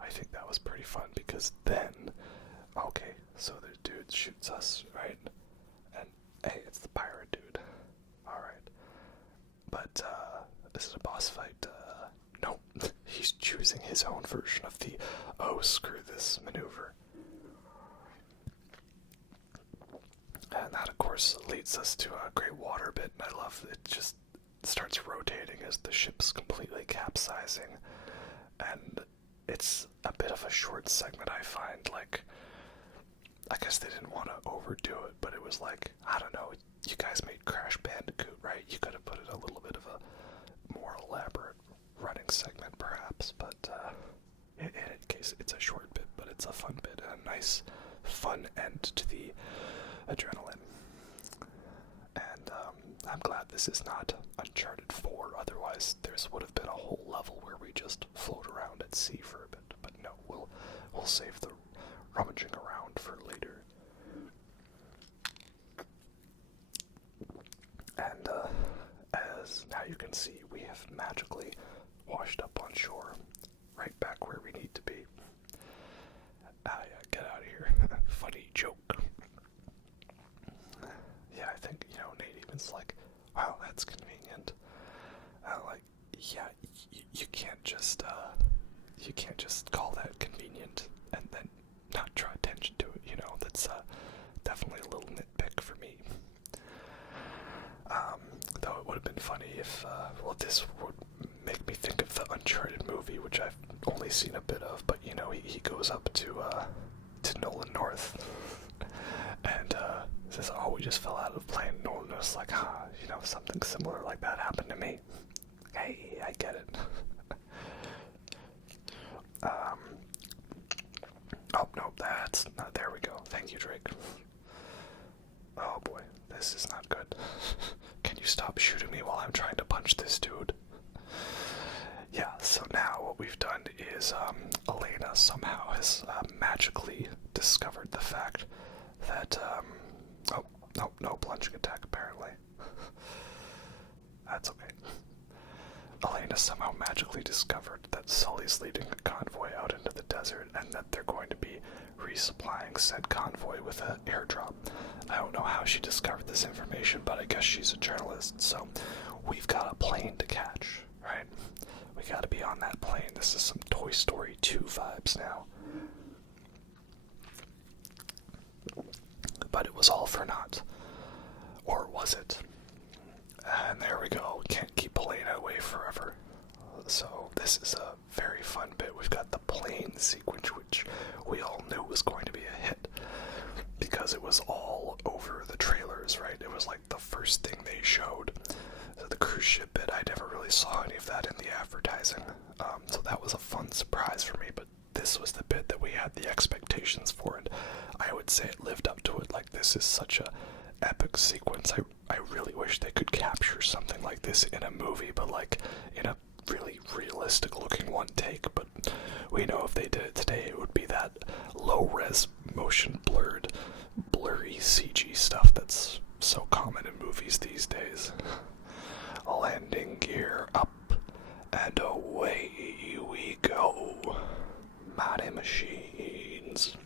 I think that was pretty fun because then, okay, so the dude shoots us, right? And hey, it's the pirate dude. Alright. But, this is a boss fight. No, he's choosing his own version of the "oh, screw this" maneuver. And that, of course, leads us to a great water bit, and I love it. Just starts rotating as the ship's completely capsizing, and it's a bit of a short segment, I find. Like, I guess they didn't want to overdo it, but it was like, I don't know, you guys made Crash Bandicoot, right? You could have put it a little bit of a more elaborate running segment, perhaps, but in any case, it's a short bit, but it's a fun bit, and a nice, fun end to the adrenaline. And I'm glad this is not Uncharted 4, otherwise there's would have been a whole level where we just float around at sea for a bit, but no, we'll save the rummaging around for later. And as now you can see, we have magically washed up on shore, right back where we need to be. Yeah, get out of here. Funny joke. Yeah, I think, Nate even's like, wow, that's convenient. Like, yeah, you can't just call that convenient and then not draw attention to it, that's definitely a little nitpick for me. Though it would have been funny if, this would make me think of the Uncharted movie, which I've only seen a bit of, but, he goes up to Nolan North, and, says, oh, we just fell out of the plane. Nolan was like, something similar like that happened to me. Hey, I get it. Oh, no, that's not, there we go. Thank you, Drake. Oh boy, this is not good. Can you stop shooting me while I'm trying to punch this dude? Yeah, so now what we've done is, Elena somehow has, magically discovered the fact that, oh, no plunging attack, apparently. That's okay. Elena somehow magically discovered that Sully's leading a convoy out into the desert and that they're going to be resupplying said convoy with an airdrop. I don't know how she discovered this information, but I guess she's a journalist, so we've got a plane to catch, right? We gotta be on that plane. This is some Toy Story 2 vibes now. But it was all for naught. Or was it? And there we go. Can't keep Elena away forever. So this is a very fun bit. We've got the plane sequence, which we all knew was going to be a hit because it was all over the trailers, right? It was like the first thing they showed. So the cruise ship bit, I never really saw any of that in the advertising. So that was a fun surprise for me, but this was the bit that we had the expectations for, and I would say it lived up to it. Like, this is such a epic sequence. I really wish they could capture something like this in a movie, but like in a really realistic looking one take. But we know if they did it today, it would be that low-res, motion blurry CG stuff that's so common in movies these days. Landing gear up, and away we go. Mighty Machines.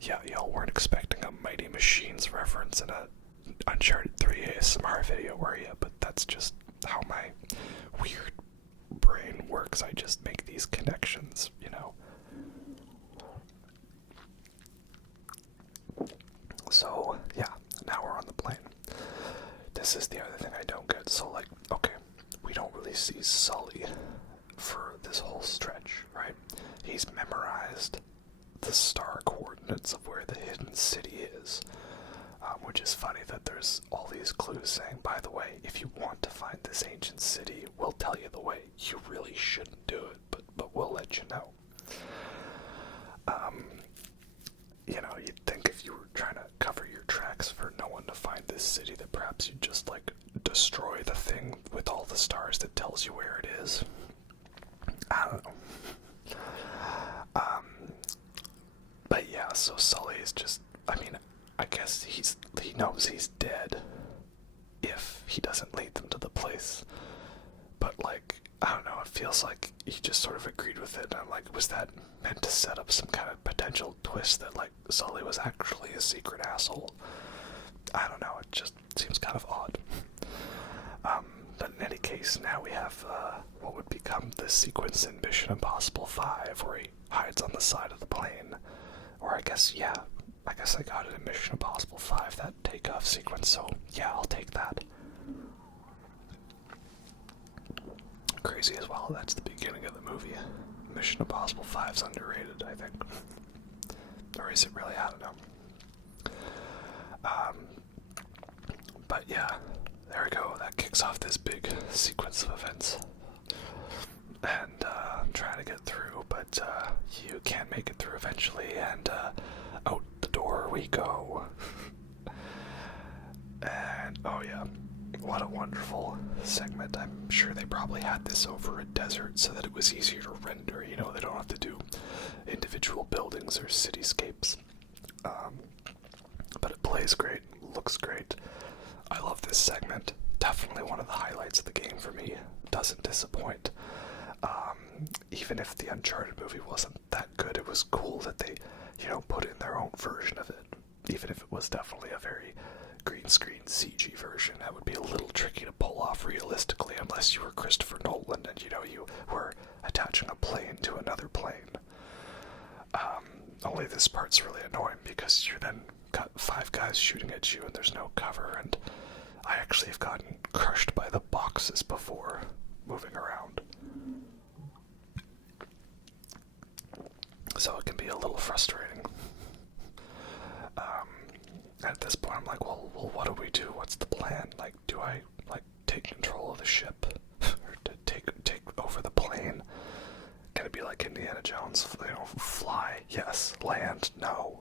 Yeah, y'all weren't expecting a Mighty Machines reference in a Uncharted 3 ASMR video, were ya? But that's just how my weird brain works. I just make these connections, So, yeah, now we're on the plane. This is the other thing I don't get. So, like, okay, we don't really see Sully for this whole stretch, right? He's memorized the star coordinates of where the hidden city is, which is funny that there's all these clues saying, by the way, if you want to find this ancient city, we'll tell you the way. You really shouldn't do it, but we'll let you know. You'd think if you were trying to cover your tracks for no one to find this city, that perhaps you'd just, like, destroy the thing with all the stars that tells you where it is. I don't know. But yeah, so Sully is just, I guess he knows he's dead if he doesn't lead them to the place. But, like, I don't know, it feels like he just sort of agreed with it, and I'm like, was that meant to set up some kind of potential twist that, like, Sully was actually a secret asshole? I don't know, it just seems kind of odd. But in any case, now we have what would would become the sequence in Mission Impossible 5 where he hides on the side of the plane. Or I guess I got it in Mission Impossible 5, that takeoff sequence, so yeah, I'll take that. Crazy as well, that's the beginning of the movie. Mission Impossible 5's underrated, I think. Or is it really? I don't know. But yeah, there we go. That kicks off this big sequence of events. And I'm trying to get through, but you can't make it through eventually, and out the door we go. And oh yeah, what a wonderful segment. I'm sure they probably had this over a desert so that it was easier to render. You know, they don't have to do individual buildings or cityscapes. But it plays great, looks great. I love this segment. Definitely one of the highlights of the game for me. Doesn't disappoint. Even if the Uncharted movie wasn't that good, it was cool that they, put in their own version of it. Even if it was definitely a very green screen CG version, that would be a little tricky to pull off realistically unless you were Christopher Nolan and, you were attaching a plane to another plane. Only this part's really annoying because you then got 5 guys shooting at you and there's no cover, and I actually have gotten crushed by the boxes before moving around. So it can be a little frustrating. At this point I'm like, well, what do we do? What's the plan? Like, do I, take control of the ship? Or to take over the plane? Can it be like Indiana Jones, fly? Yes. Land? No.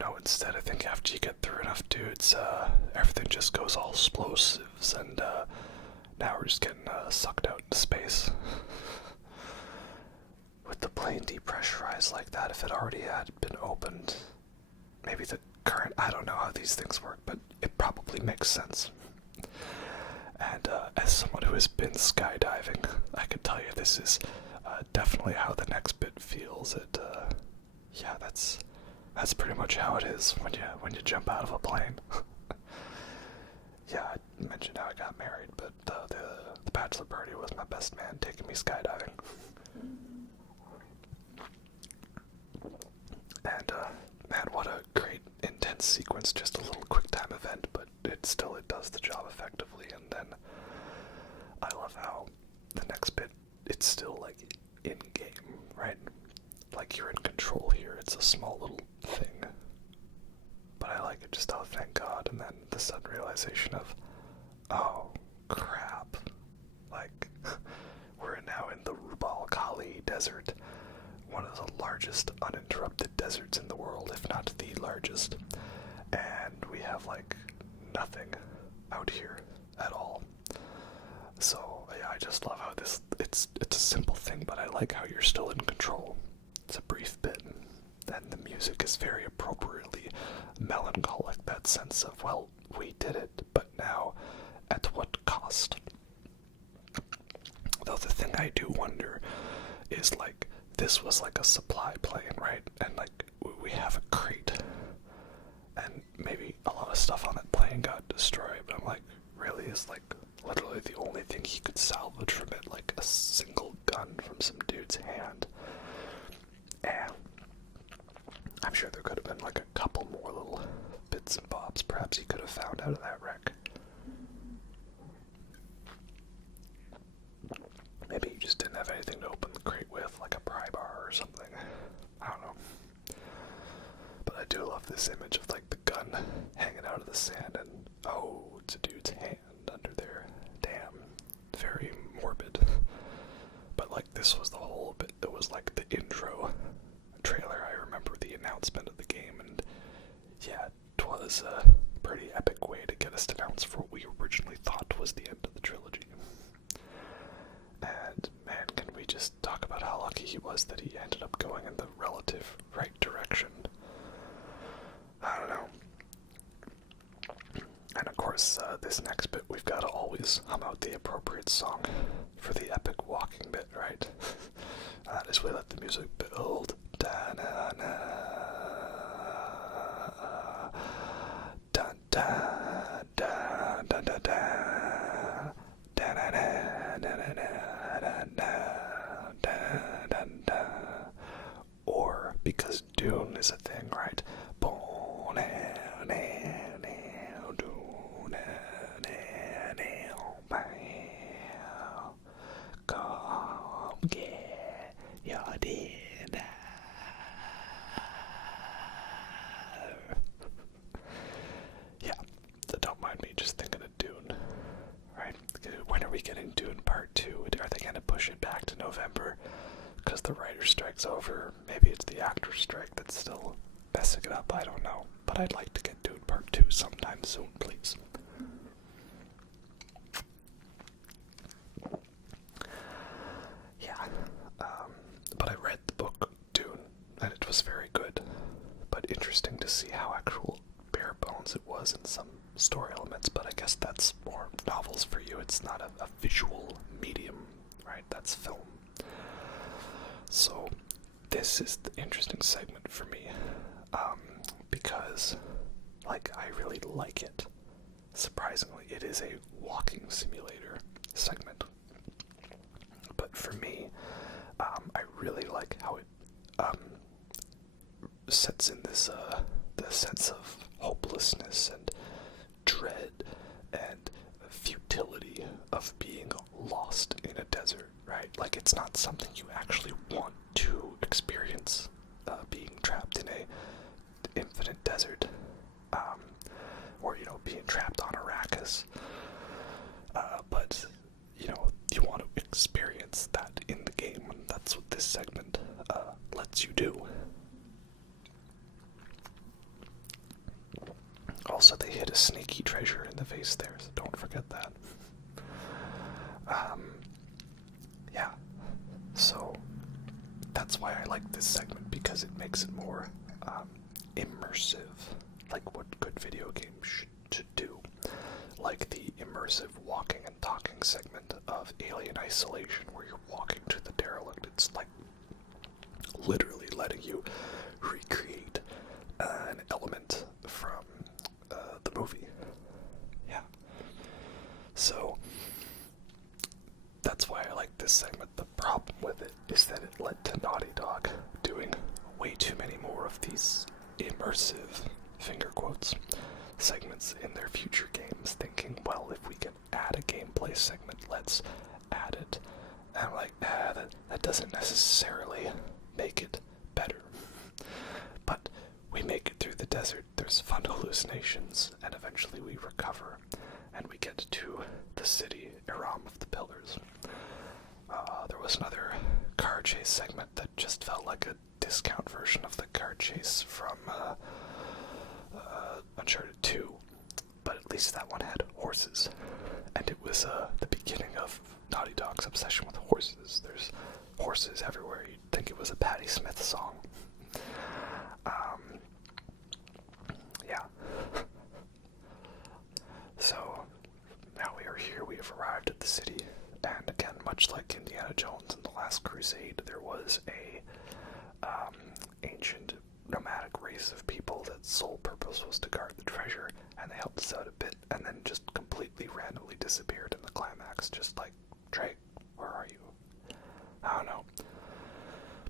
No, instead I think after you get through enough dudes, everything just goes all explosives, and now we're just getting sucked out into space. With the plane depressurized like that, if it already had been opened, maybe the current, I don't know how these things work, but it probably makes sense. And as someone who has been skydiving, I can tell you this is definitely how the next bit feels. Yeah, that's pretty much how it is when you jump out of a plane. Yeah, I mentioned how I got married, but the bachelor party was my best man taking me skydiving. And man, what a great intense sequence, just a little quick time event, but it does the job effectively. And then I love how the next bit, it's still in game, right? Like you're in control here. It's a small little thing, but I like it just, oh thank God. And then the sudden realization of, oh crap, we're now in the Rubal Khali Desert, one of the largest uninterrupted deserts in the world, if not the largest, and we have nothing out here at all. So yeah, I just love how it's a simple thing, but I like how you're still in control. It's a brief bit, and the music is very appropriately melancholic, that sense of, well, we did it, but now at what cost? Though the thing I do wonder is, this was a supply plane, right? And we have a crate, and maybe a lot of stuff on that plane got destroyed, but I'm like, really? Is literally the only thing he could salvage from it a single gun from some dude's hand? And I'm sure there could have been a couple more little bits and bobs perhaps he could have found out of that wreck. Maybe he just didn't have anything to open the crate with, like a pry bar or something. I don't know. But I do love this image of the gun hanging out of the sand, and oh, it's a dude's hand under there. Damn. Very morbid. But this was the whole bit. It was the intro trailer. I remember the announcement of the game, and yeah, it was a pretty epic way to get us to announce for what we originally thought was the end of the trilogy. And man, can we just talk about how lucky he was that he ended up going in the relative right direction. I don't know. And of course, this next bit, we've got to always hum out the appropriate song for the epic walking bit, right? As we let the music build. Da-na-na. Dun-da, da-da-da-da. Da-na-na. strike's over. Maybe it's the actor strike that's still messing it up. I don't know. But I'd like to get Dune Part 2 sometime soon, please. Yeah. But I read the book Dune, and it was very good. But interesting to see how actual bare bones it was in some story elements. But I guess that's more novels for you. It's not a visual medium, right? That's film. So this is the interesting segment for me, because, like, I really like it. Surprisingly, it is a walking simulator segment. But for me, I really like how it sets in this the sense of hopelessness and dread and futility of being lost in a desert, right? Like, it's not something you actually want to experience, being trapped in a infinite desert, or, you know, being trapped on Arrakis. But, you know, you want to experience that in the game, and that's what this segment lets you do. Also, they hit a sneaky treasure in the face there, so don't forget that. Yeah, so that's why I like this segment, because it makes it more immersive, like what good video games should do. Like the immersive walking and talking segment of Alien Isolation, where you're walking to the derelict. It's like literally letting you recreate an element from the movie. Yeah. So that's why I like this segment. The problem with it is that it led to Naughty Dog doing way too many more of these immersive, finger quotes, segments in their future games, thinking, well, if we can add a gameplay segment, let's add it. And I'm like, that doesn't necessarily make it better. But we make it through the desert, there's fun hallucinations, and eventually we recover, and we get to the city, Iram of the Pillars. There was another car chase segment that just felt like a discount version of the car chase from Uncharted 2, but at least that one had horses, and it was the beginning of Naughty Dog's obsession with horses. There's horses everywhere. You'd think it was a Patti Smith song. Yeah. So now we are here. We have arrived at the city, and again, much like Indiana Jones and the Last Crusade, there was a ancient nomadic race of people that sole purpose was to guard the treasure, and they helped us out a bit, and then just completely randomly disappeared in the climax, just like, Drake, where are you? I don't know.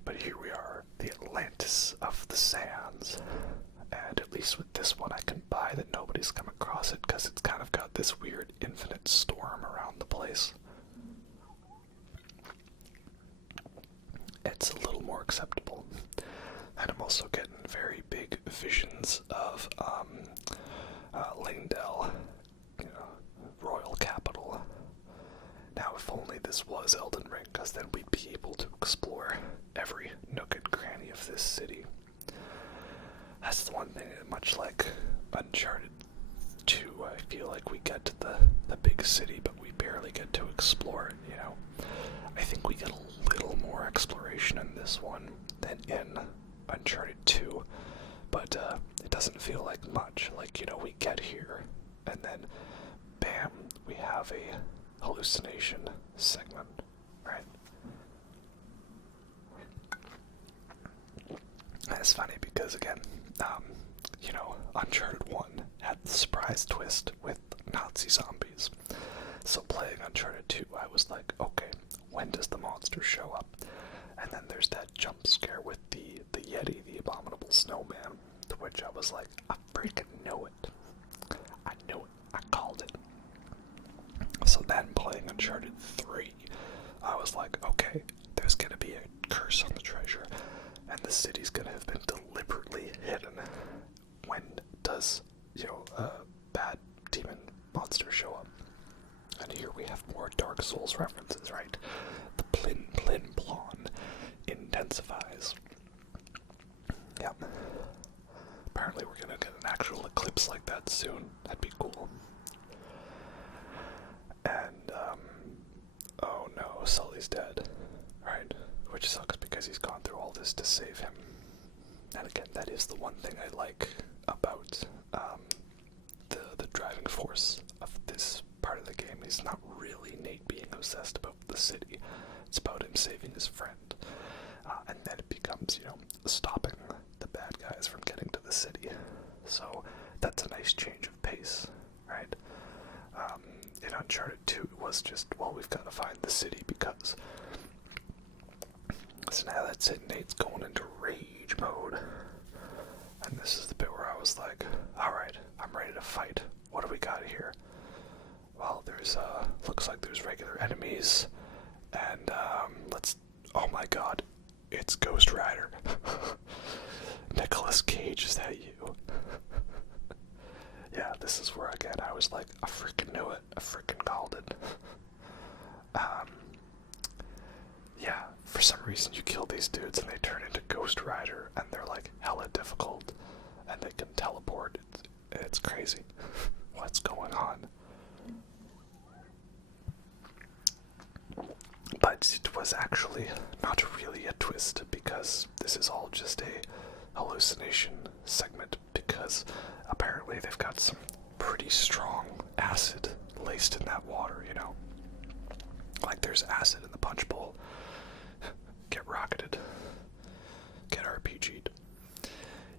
But here we are, the Atlantis of the Sands, and at least with this one I can buy that nobody's come across it, because it's kind of got this weird infinite storm around the place. It's a little more acceptable. And I'm also getting very big visions of Lingdell, you know, royal capital. Now, if only this was Elden Ring, because then we'd be able to explore every nook and cranny of this city. That's the one thing, much like Uncharted 2, I feel like we get to the big city, but we barely get to explore it, you know. I think we get a little more exploration in this one than in Uncharted 2, but it doesn't feel like much. Like, you know, we get here, and then, bam, we have a hallucination segment, right? And it's funny because, again, you know, Uncharted 1 had the surprise twist with Nazi zombies. So playing Uncharted 2, I was like, okay, when does the monster show up? And then there's that jump scare with the Yeti, the abominable snowman, to which I was like, I freaking know it. I knew it. I called it. So then playing Uncharted 3, I was like, okay, there's gonna be a curse on the treasure, and the city's gonna have been deliberately hidden. When does, you know, a bad demon monster show up? And here we have more Dark Souls references, right? The Plin Plin Plon in intensifies. Yeah. Apparently we're gonna get an actual eclipse like that soon. That'd be cool. And, oh no, Sully's dead. Right? Which sucks because he's gone through all this to save him. And again, that is the one thing I like about, the driving force of this part of the game. He's not really Nate being obsessed about the city. It's about him saving his friend. And then it becomes, stopping the bad guys from getting to the city. So that's a nice change of pace, right? In Uncharted 2, it was just, well, we've got to find the city because... So now that's it, Nate's going into rage mode. And this is the bit where I was like, alright, I'm ready to fight. What do we got here? Well, there's, looks like there's regular enemies. And, oh my god, it's Ghost Rider. Nicolas Cage, is that you? Yeah, this is where, again, I was like, I freaking knew it. I freaking called it. Yeah, for some reason you kill these dudes and they turn into Ghost Rider, and they're like hella difficult, and they can teleport. It's crazy. What's going on? But it was actually not really a twist, because this is all just a hallucination segment, because apparently they've got some pretty strong acid laced in that water, Like there's acid in the punch bowl. Get rocketed. Get RPG'd.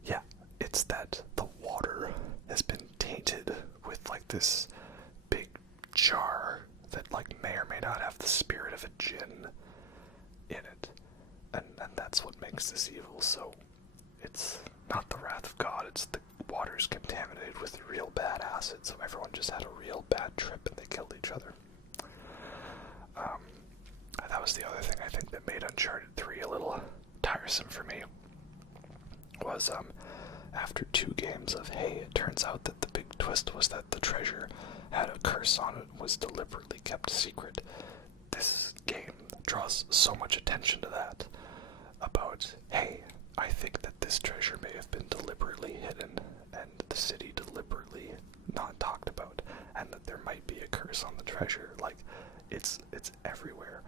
Yeah, it's that the water has been tainted with like this big jar that like may or may not have the spirit of a djinn in it. And that's what makes this evil. So it's not the wrath of God, it's the water's contaminated with real bad acid, so everyone just had a real bad trip and they killed each other. That was the other thing I think that made Uncharted 3 a little tiresome for me, was after 2 games of, hey, it turns out that the big twist was that the treasure had a curse on it and was deliberately kept secret. This game draws so much attention to that, about, hey, I think that this treasure may have been deliberately hidden and the city deliberately not talked about, and that there might be a curse on the treasure. Like, it's everywhere,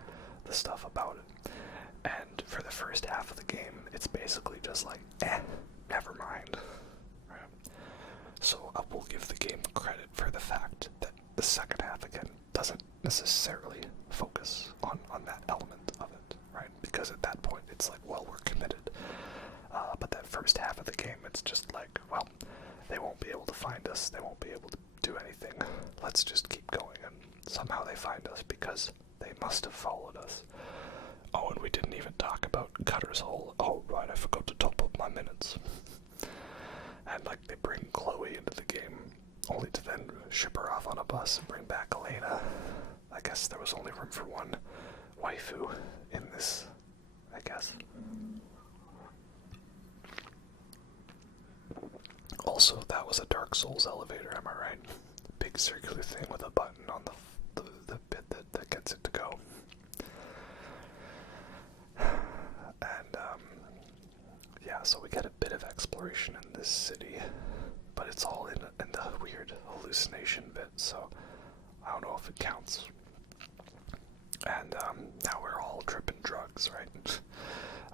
the stuff about it. And for the first half of the game, it's basically just like, never mind. Right? So I will give the game credit for the fact that the second half, again, doesn't necessarily focus on that element of it, right? Because at that point, it's like, well, we're committed. But that first half of the game, it's just like, well, they won't be able to find us, they won't be able to do anything. Let's just keep going, and somehow they find us because they must have followed us. Oh, and we didn't even talk about Cutter's Hole. Oh, right, I forgot to top up my minutes. And, like, they bring Chloe into the game, only to then ship her off on a bus and bring back Elena. I guess there was only room for one waifu in this, I guess. Also, that was a Dark Souls elevator, am I right? Big circular thing with a button on the bit that gets it to go. And, yeah, so we get a bit of exploration in this city, but it's all in the weird hallucination bit, so I don't know if it counts. And, now we're all tripping drugs, right?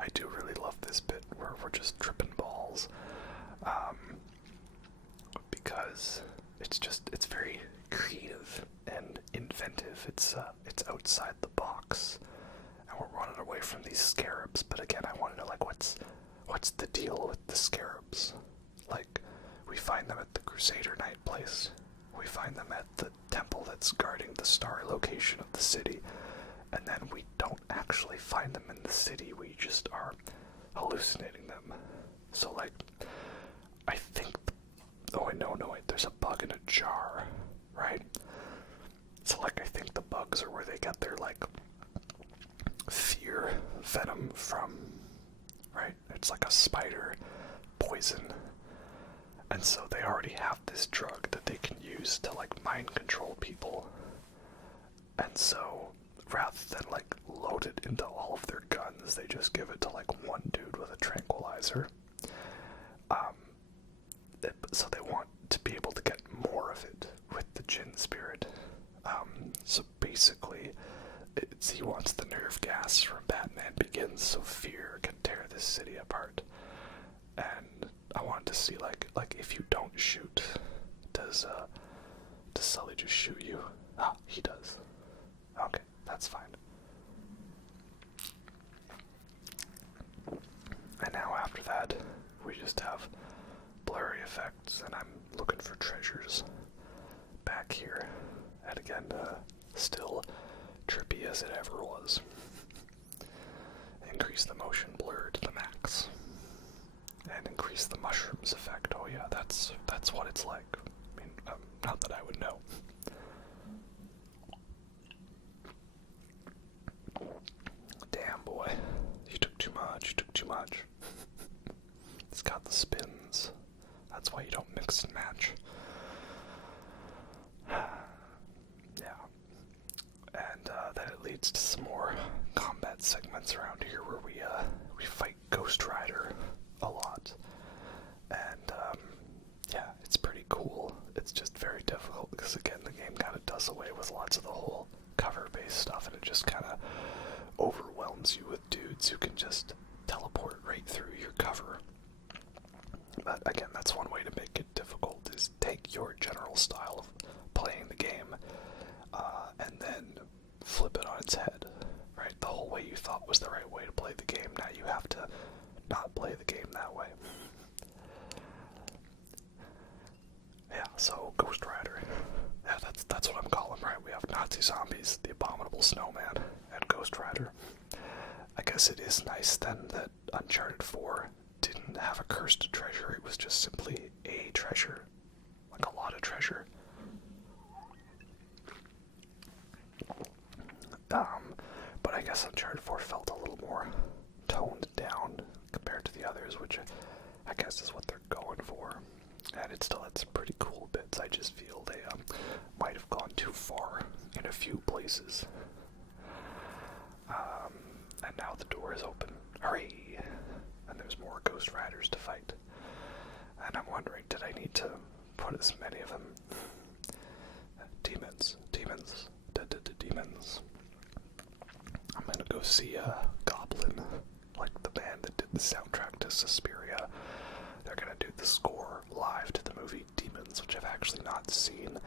I do really love this bit where we're just tripping balls, because it's very creative and inventive. It's outside the box, and we're running away from these scarabs. But again, I want to know, like, what's the deal with the scarabs? Like, we find them at the Crusader Knight place. We find them at the temple that's guarding the star location of the city, and then we don't actually find them in the city. We just are hallucinating them. So, like, I think... Oh, wait, no, wait, there's a bug in a jar, right? So, like, I think the bugs are where they get their, like, fear venom from, right? It's like a spider poison. And so they already have this drug that they can use to, like, mind control people. And so rather than like load it into all of their guns, they just give it to like one dude with a tranquilizer. So they want to be able to get more of it with the Jinn spirit. So basically, he wants the nerve gas from Batman Begins, so fear can tear this city apart. And I wanted to see like if you don't shoot, does Sully just shoot you? Ah, he does. Okay, that's fine. And now after that, we just have blurry effects, and I'm looking for treasures back here. And again, still trippy as it ever was. Increase the motion blur to the max. And increase the mushrooms effect. Oh yeah, that's what it's like. I mean, not that I would know. Damn, boy. You took too much, It's got the spins. That's why you don't mix and match. Yeah. And then it leads to some more combat segments around here where we fight Ghost Rider a lot. And yeah, it's pretty cool. It's just very difficult because again, the game kind of does away with lots of the whole cover-based stuff, and it just kind of overwhelms you with dudes who can just teleport right through your cover. But again, that's one way to make it difficult, is take your general style of playing the game and then flip it on its head, right? The whole way you thought was the right way to play the game, now you have to not play the game that way. Yeah, so Ghost Rider. Yeah, that's what I'm calling, right? We have Nazi zombies, the Abominable Snowman, and Ghost Rider. I guess it is nice then that Uncharted 4 didn't have a cursed treasure, it was just simply a treasure. Like a lot of treasure. But I guess Uncharted 4 felt a little more toned down compared to the others, which I guess is what they're going for. And it still had some pretty cool bits. I just feel they might have gone too far in a few places. And now the door is open. Hurry! And there's more Ghost Riders to fight. And I'm wondering, did I need to put as many of them? Demons. I'm gonna go see Goblin, like the band that did the soundtrack to Suspiria. They're gonna do the score live to the movie Demons, which I've actually not seen.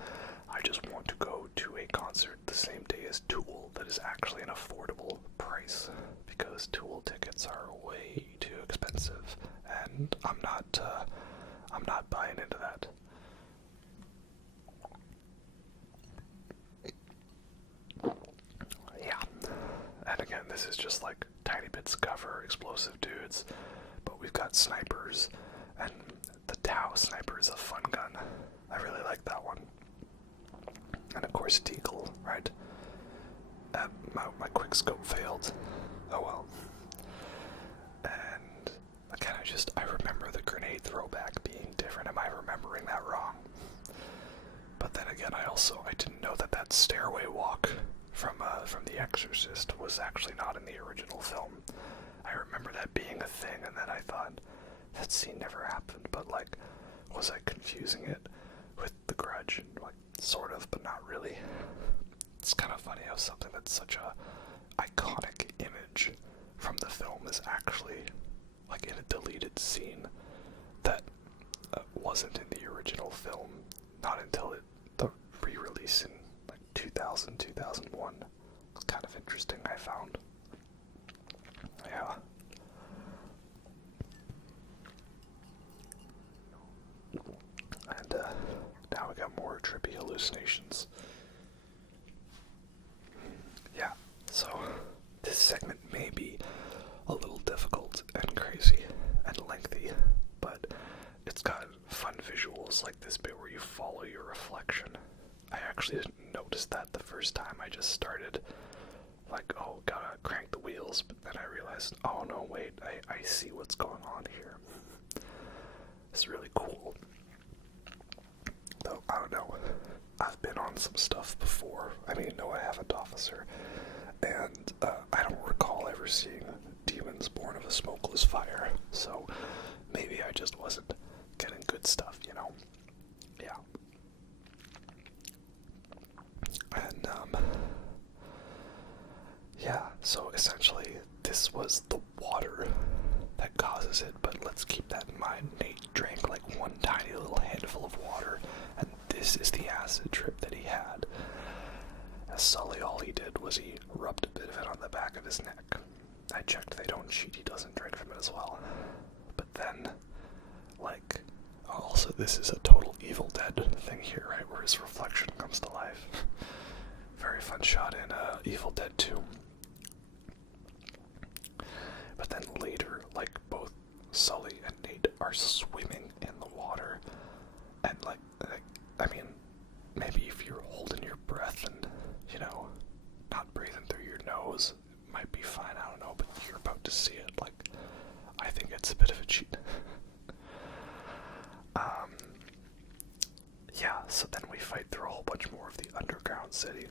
I just want to go to a concert the same day as Tool that is actually an affordable price, because Tool tickets are way too expensive, and I'm not buying into that. Yeah, and again, this is just like tiny bits of cover, explosive dudes, but we've got snipers, and the Tau sniper is a fun gun. I really like that one. And of course Deagle, right? My quick scope failed. Oh well. And again, I remember the grenade throwback being different. Am I remembering that wrong? But then again, I didn't know that stairway walk from The Exorcist was actually not in the original film. I remember that being a thing, and then I thought, that scene never happened, but like, was I confusing it with The Grudge? Like, sort of, but not really. It's kind of funny how something that's such a iconic image from the film is actually like in a deleted scene that wasn't in the original film, not until the re-release in like 2000, 2001. It's kind of interesting, I found. Yeah. And now we got more trippy hallucinations. Yeah, so this segment may be a little difficult and crazy and lengthy, but it's got fun visuals like this bit where you follow your reflection. I actually didn't notice that the first time. I just started like, oh, gotta crank the wheels, but then I realized, oh no, wait, I see what's going on here. It's really cool. Though, I don't know, I've been on some stuff before. I mean, no, I haven't, officer. and I don't recall ever seeing demons born of a smokeless fire, so maybe I just wasn't getting good stuff, you know? Yeah. And, yeah, so essentially this was the water that causes it, but let's keep that in mind. Nate drank like one tiny little handful of water, and this is the acid trip that he had. As Sully, all he did was he rubbed a bit of it on the back of his neck. I checked, they don't cheat, he doesn't drink from it as well. But then, like, also this is a total Evil Dead thing here, right, where his reflection comes to life. Very fun shot in Evil Dead 2. But then later, like, both Sully and Nate are swimming in the water, and like I mean, maybe if you're holding your breath and, you know, not breathing through your nose, it might be fine, I don't know, but you're about to see it, like, I think it's a bit of a cheat. Yeah, so then we fight through a whole bunch more of the underground city.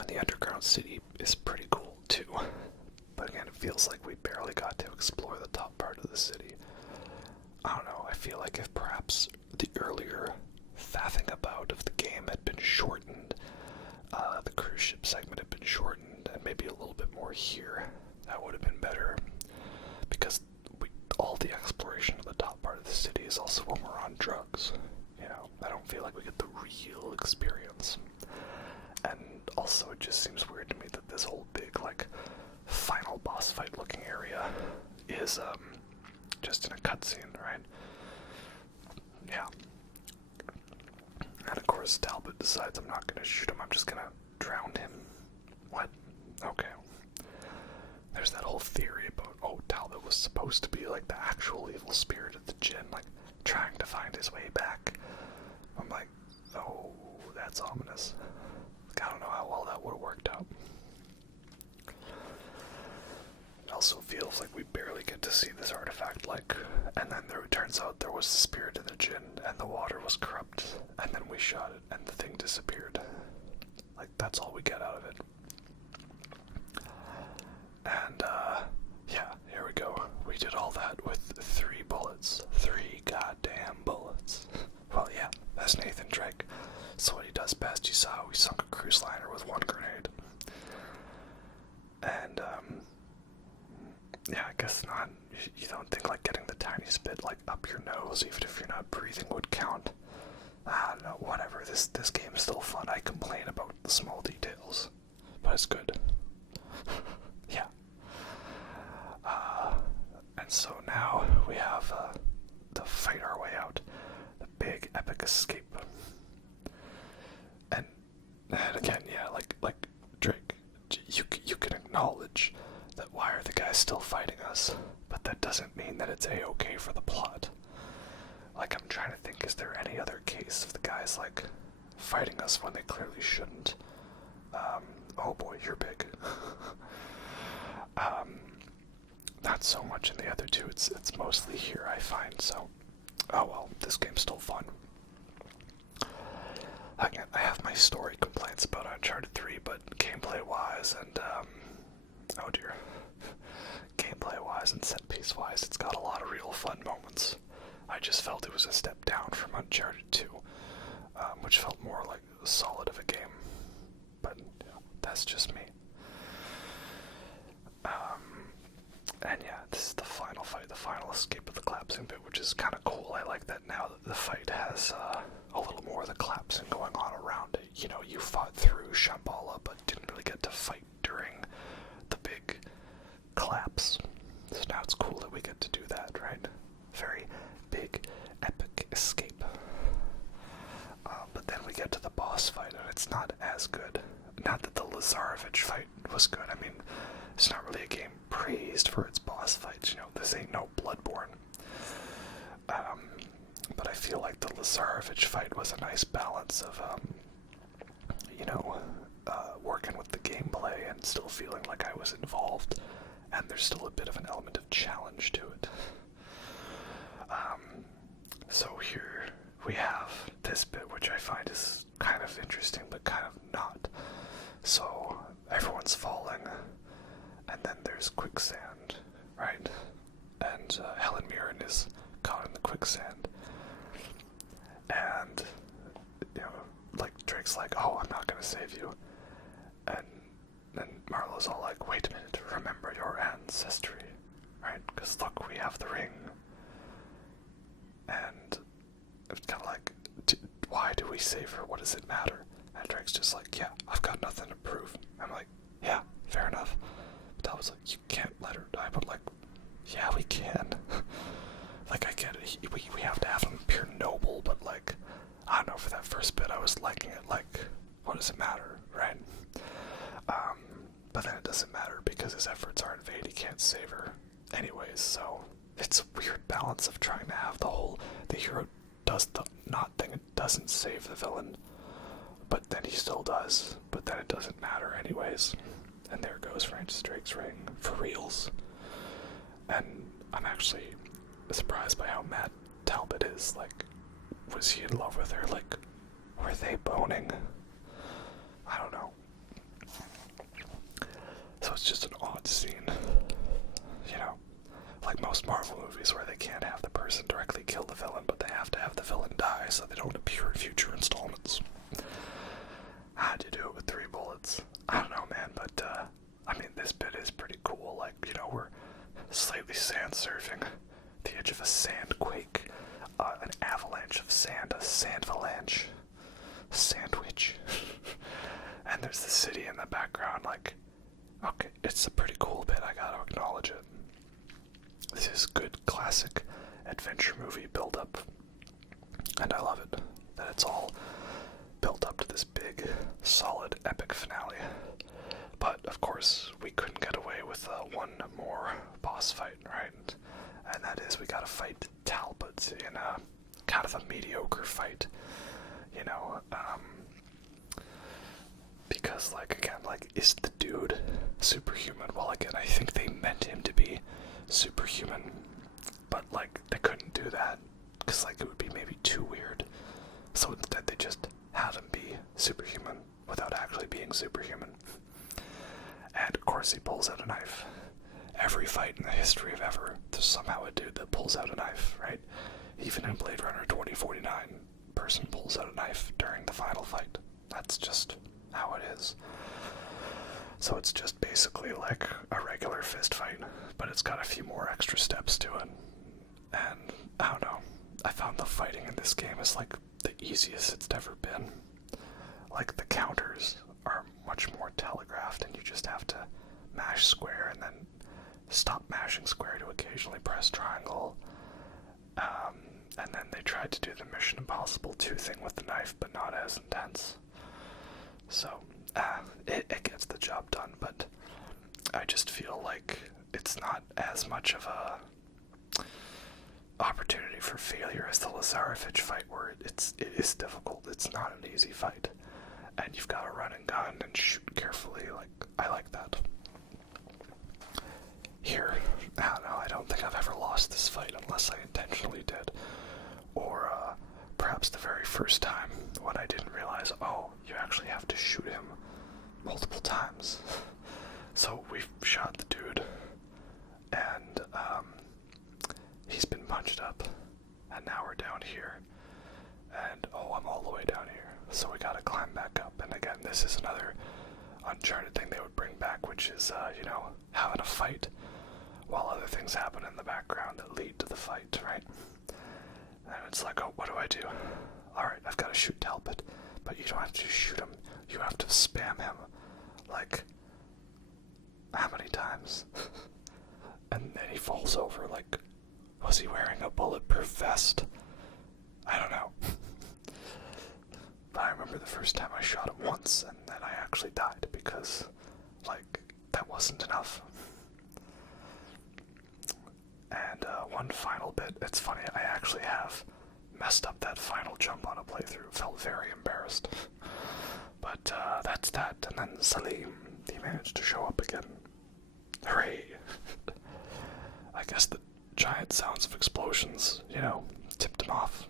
And the underground city is pretty cool, too. But again, it feels like we barely got to explore the top part of the city. I don't know, I feel like if perhaps the earlier faffing about of the game had been shortened, the cruise ship segment had been shortened, and maybe a little bit more here, that would have been better. Because all the exploration of the top part of the city is also when we're on drugs. You know, I don't feel like we get the real experience. And also, it just seems weird to me that this whole big, like, final boss fight looking area is just in a cutscene, right? Yeah. And of course Talbot decides I'm not gonna shoot him, I'm just gonna drown him. What? Okay. There's that whole theory about, oh, Talbot was supposed to be like the actual evil spirit of the djinn, like trying to find his way back. I'm like, oh, that's ominous. Like, I don't know how well that would have worked out. It also feels like we barely get to see this artifact, like, and then it turns out there was the spirit of the djinn, and the water was corrupt, and then we shot it, and the thing disappeared. Like, that's all we get out of it. And, yeah, here we go. We did all that with 3 bullets. 3 goddamn bullets. Well, yeah, that's Nathan Drake. So what he does best, you saw we sunk a cruise liner with 1 grenade. And, yeah, I guess not. You don't think, like, getting the tiniest bit, like, up your nose, even if you're not breathing, would count. I don't know, whatever. This game is still fun. I complain about the small details, but it's good. Yeah. And so now we have to fight our way out. The big epic escape. And again, yeah, like Drake, you can acknowledge that why are the guys still fighting us, but that doesn't mean that it's a-okay for the plot. Like, I'm trying to think, is there any other case of the guys, like, fighting us when they clearly shouldn't? Oh boy, you're big. Not so much in the other two, it's mostly here, I find, so, oh well, this game's still fun. Again, I have my story complaints about Uncharted 3, but gameplay-wise and, oh dear, gameplay-wise and set-piece-wise, it's got a lot of real fun moments. I just felt it was a step down from Uncharted 2, which felt more like solid of a game, but, you know, that's just me. And yeah, this is the final fight, the final escape of the collapsing bit, which is kind of cool. I like that now that the fight has a little more of the collapsing going on around it. You know, you fought through Shambhala, but didn't really get to fight during the big collapse. So now it's cool that we get to do that, right? Very big, epic escape. But then we get to the boss fight, and it's not as good. Not that the Lazarevich fight was good. I mean, it's not really a game praised for its boss fights, you know, this ain't no Bloodborne. But I feel like the Lazarevich fight was a nice balance of, you know, working with the gameplay and still feeling like I was involved, and there's still a bit of an element of challenge to it. So here we have this bit, which I find is kind of interesting, but kind of not. So everyone someone's falling, and then there's quicksand, right? And Helen Mirren is caught in the quicksand, and like Drake's like, "Oh, I'm not gonna save you," and then Marlo's all like, "Wait a minute, remember your ancestry, right? Because look, we have the ring." And it's kind of like, why do we save her? What does it matter? And Drake's just like, "Yeah, I've got nothing to prove." I'm like, "Yeah, fair enough." But I was like, "You can't let her die." But like, yeah, we can. Like, I get it. We have to have him appear noble, but like, I don't know, for that first bit, I was liking it. Like, what does it matter, right? But then it doesn't matter because his efforts are in vain. He can't save her anyways, so it's a weird balance of trying to have the hero does the not thing, it doesn't save the villain, but then he still does, but then it doesn't matter anyways. And there goes Francis Drake's ring, for reals. And I'm actually surprised by how mad Talbot is. Like, was he in love with her? Like, were they boning? I don't know. So it's just an odd scene, like most Marvel movies where they can't have the person directly kill the villain, but they have to have the villain die so they don't appear in future installments. How'd you do it with 3 bullets? I don't know, man, but I mean, this bit is pretty cool. Like, we're slightly sand surfing, the edge of a sand quake, an avalanche of sand, a sandvalanche, sandwich, and there's the city in the background. Like, okay, it's a pretty cool bit, I gotta acknowledge it. This is good classic adventure movie build-up, and I love it, that it's all built up to this big, solid, epic finale. But, of course, we couldn't get away with one more boss fight, right? And that is, we gotta fight Talbot in a kind of a mediocre fight, because, like, again, like, is the dude superhuman? Well, again, I think they meant him to be superhuman, but, like, they couldn't do that, because, like, it would be maybe too weird. So instead they just had him be superhuman without actually being superhuman. And of course he pulls out a knife. Every fight in the history of ever, there's somehow a dude that pulls out a knife, right? Even in Blade Runner 2049, a person pulls out a knife during the final fight. That's just how it is. So it's just basically like a regular fist fight, but it's got a few more extra steps to it. And I don't know, I found the fighting in this game is like the easiest it's ever been. Like, the counters are much more telegraphed, and you just have to mash square and then stop mashing square to occasionally press triangle. And then they tried to do the Mission Impossible 2 thing with the knife, but not as intense. So, it gets the job done, but I just feel like it's not as much of a opportunity for failure as the Lazarevich fight, where it is difficult. It's not an easy fight, and you've got to run and gun and shoot carefully. Like, I like that. Here, I don't know, I don't think I've ever lost this fight unless I intentionally did, or perhaps the very first time when I didn't realize, oh, you actually have to shoot him multiple times. So we've shot the dude, and he's been punched up, and now we're down here, and oh, I'm all the way down here, so we gotta climb back up. And again, this is another Uncharted thing they would bring back, which is, having a fight while other things happen in the background that lead to the fight, right? And it's like, oh, what do I do? Alright, I've got to shoot Talbot, but you don't have to just shoot him, you have to spam him, like, how many times? And then he falls over. Like, was he wearing a bulletproof vest? I don't know. But I remember the first time I shot him once, and then I actually died because, like, that wasn't enough. And one final bit, it's funny, I actually have messed up that final jump on a playthrough. Felt very embarrassed. But that's that, and then Salim, he managed to show up again. Hooray! I guess the giant sounds of explosions, tipped him off.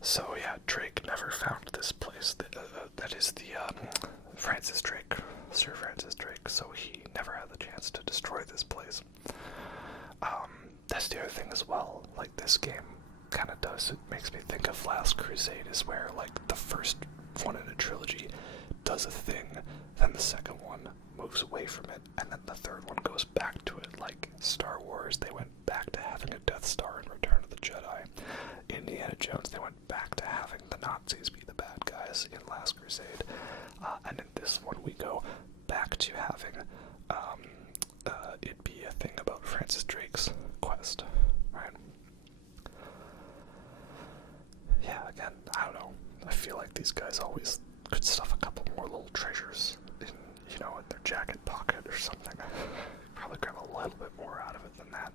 So yeah, Drake never found this place. That is the Francis Drake, Sir Francis Drake, so he never had the chance to destroy this place. That's the other thing as well, like this game kind of does, it makes me think of Last Crusade, is where like the first one in a trilogy does a thing, then the second one moves away from it, and then the third one goes back to it. Like Star Wars, they went back to having a Death Star in Return of the Jedi. Indiana Jones, they went back to having the Nazis be the bad guys in Last Crusade. And in this one, we go back to having it be a thing about Francis Drake's quest, right? Yeah, again, I don't know. I feel like these guys always could stuff a couple more little treasures in, in their jacket pocket or something. Probably grab a little bit more out of it than that.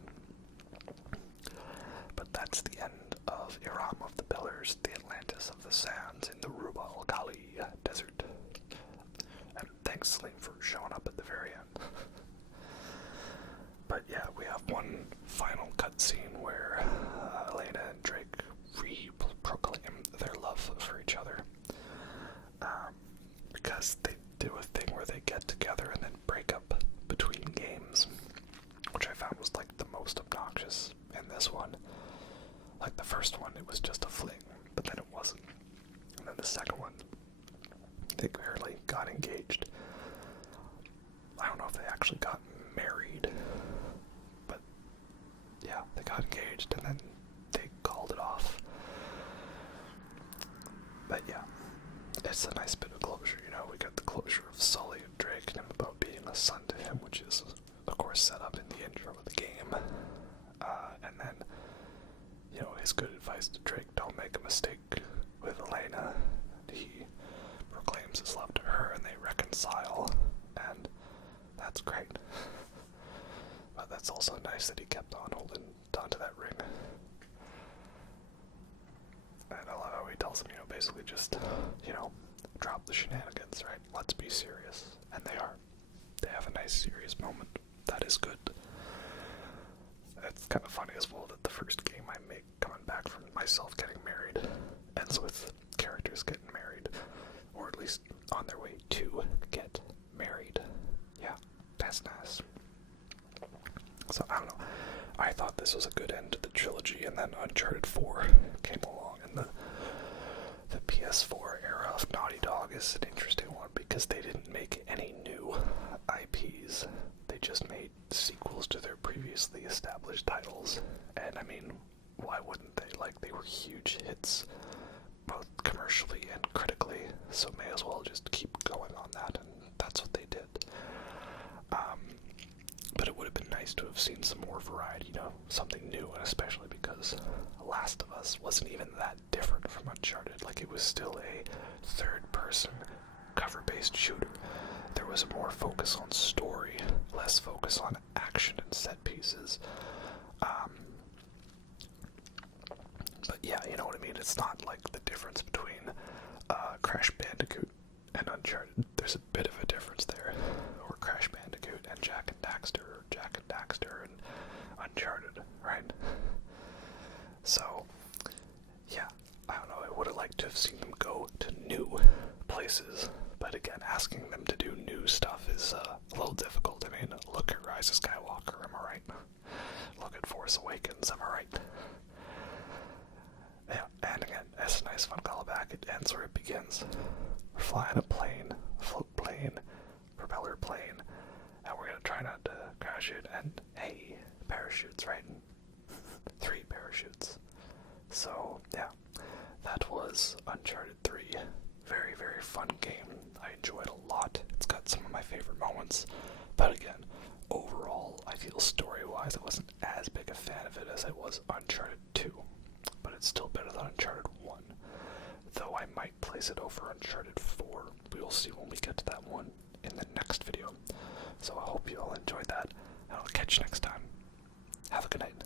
But that's the end of Iram of the Pillars, the Atlantis of the Sands in the Rubal Khali Desert. And thanks, Slim, for showing up at the very end. But yeah, we have one final cutscene where Elena and Drake proclaim their love for each other. Because they do a thing where they get together and then break up between games, which I found was like the most obnoxious in this one. Like the first one, it was just a fling, but then it wasn't. And then the second one, they barely got engaged. I don't know if they actually got married, but yeah, they got engaged and then they called it off. But yeah, it's a nice bit of closure, we got the closure of Sully and Drake and him about being a son to him, which is, of course, set up in the intro of the game. And then, his good advice to Drake, don't make a mistake with Elena. He proclaims his love to her and they reconcile, and that's great. But that's also nice that he kept on holding onto that ring. And I love how he tells him, basically just, drop the shenanigans, right? Let's be serious. And they are. They have a nice serious moment. That is good. It's kind of funny as well that the first game I make coming back from myself getting married ends with characters getting married. Or at least on their way to get married. Yeah, that's nice. So, I don't know. I thought this was a good end to the trilogy, and then Uncharted 4 came along, and the PS4 era of Naughty Dog is an interesting one because they didn't make any new IPs. They just made sequels to their previously established titles. And I mean, why wouldn't they? Like, they were huge hits, both commercially and critically, so may as well just keep going on that, and that's what they did. But it would have been nice to have seen some more variety, something new, and especially because Last of Us wasn't even that different from Uncharted. Like, it was still a third-person, cover-based shooter. There was more focus on story, less focus on action and set pieces. But yeah, you know what I mean? It's not like the difference between Crash Bandicoot and Uncharted. There's a bit of a difference there. Or Crash Bandicoot and Jak and Daxter, or Jak and Daxter and Uncharted, right? So, yeah, I don't know, I would have liked to have seen them go to new places, but again, asking them to do new stuff is a little difficult. I mean, look at Rise of Skywalker, am I right? Look at Force Awakens, am I right? Yeah, and again, it's a nice fun callback. It ends where it begins. We're flying a plane, float plane, propeller plane, and we're gonna try not to crash it, and hey, parachutes, right? 3 parachutes. So, yeah, that was Uncharted 3. Very, very fun game. I enjoyed a lot. It's got some of my favorite moments, but again, overall, I feel story-wise I wasn't as big a fan of it as I was Uncharted 2, but it's still better than Uncharted 1, though I might place it over Uncharted 4. We will see when we get to that one in the next video. So I hope you all enjoyed that, and I'll catch you next time. Have a good night.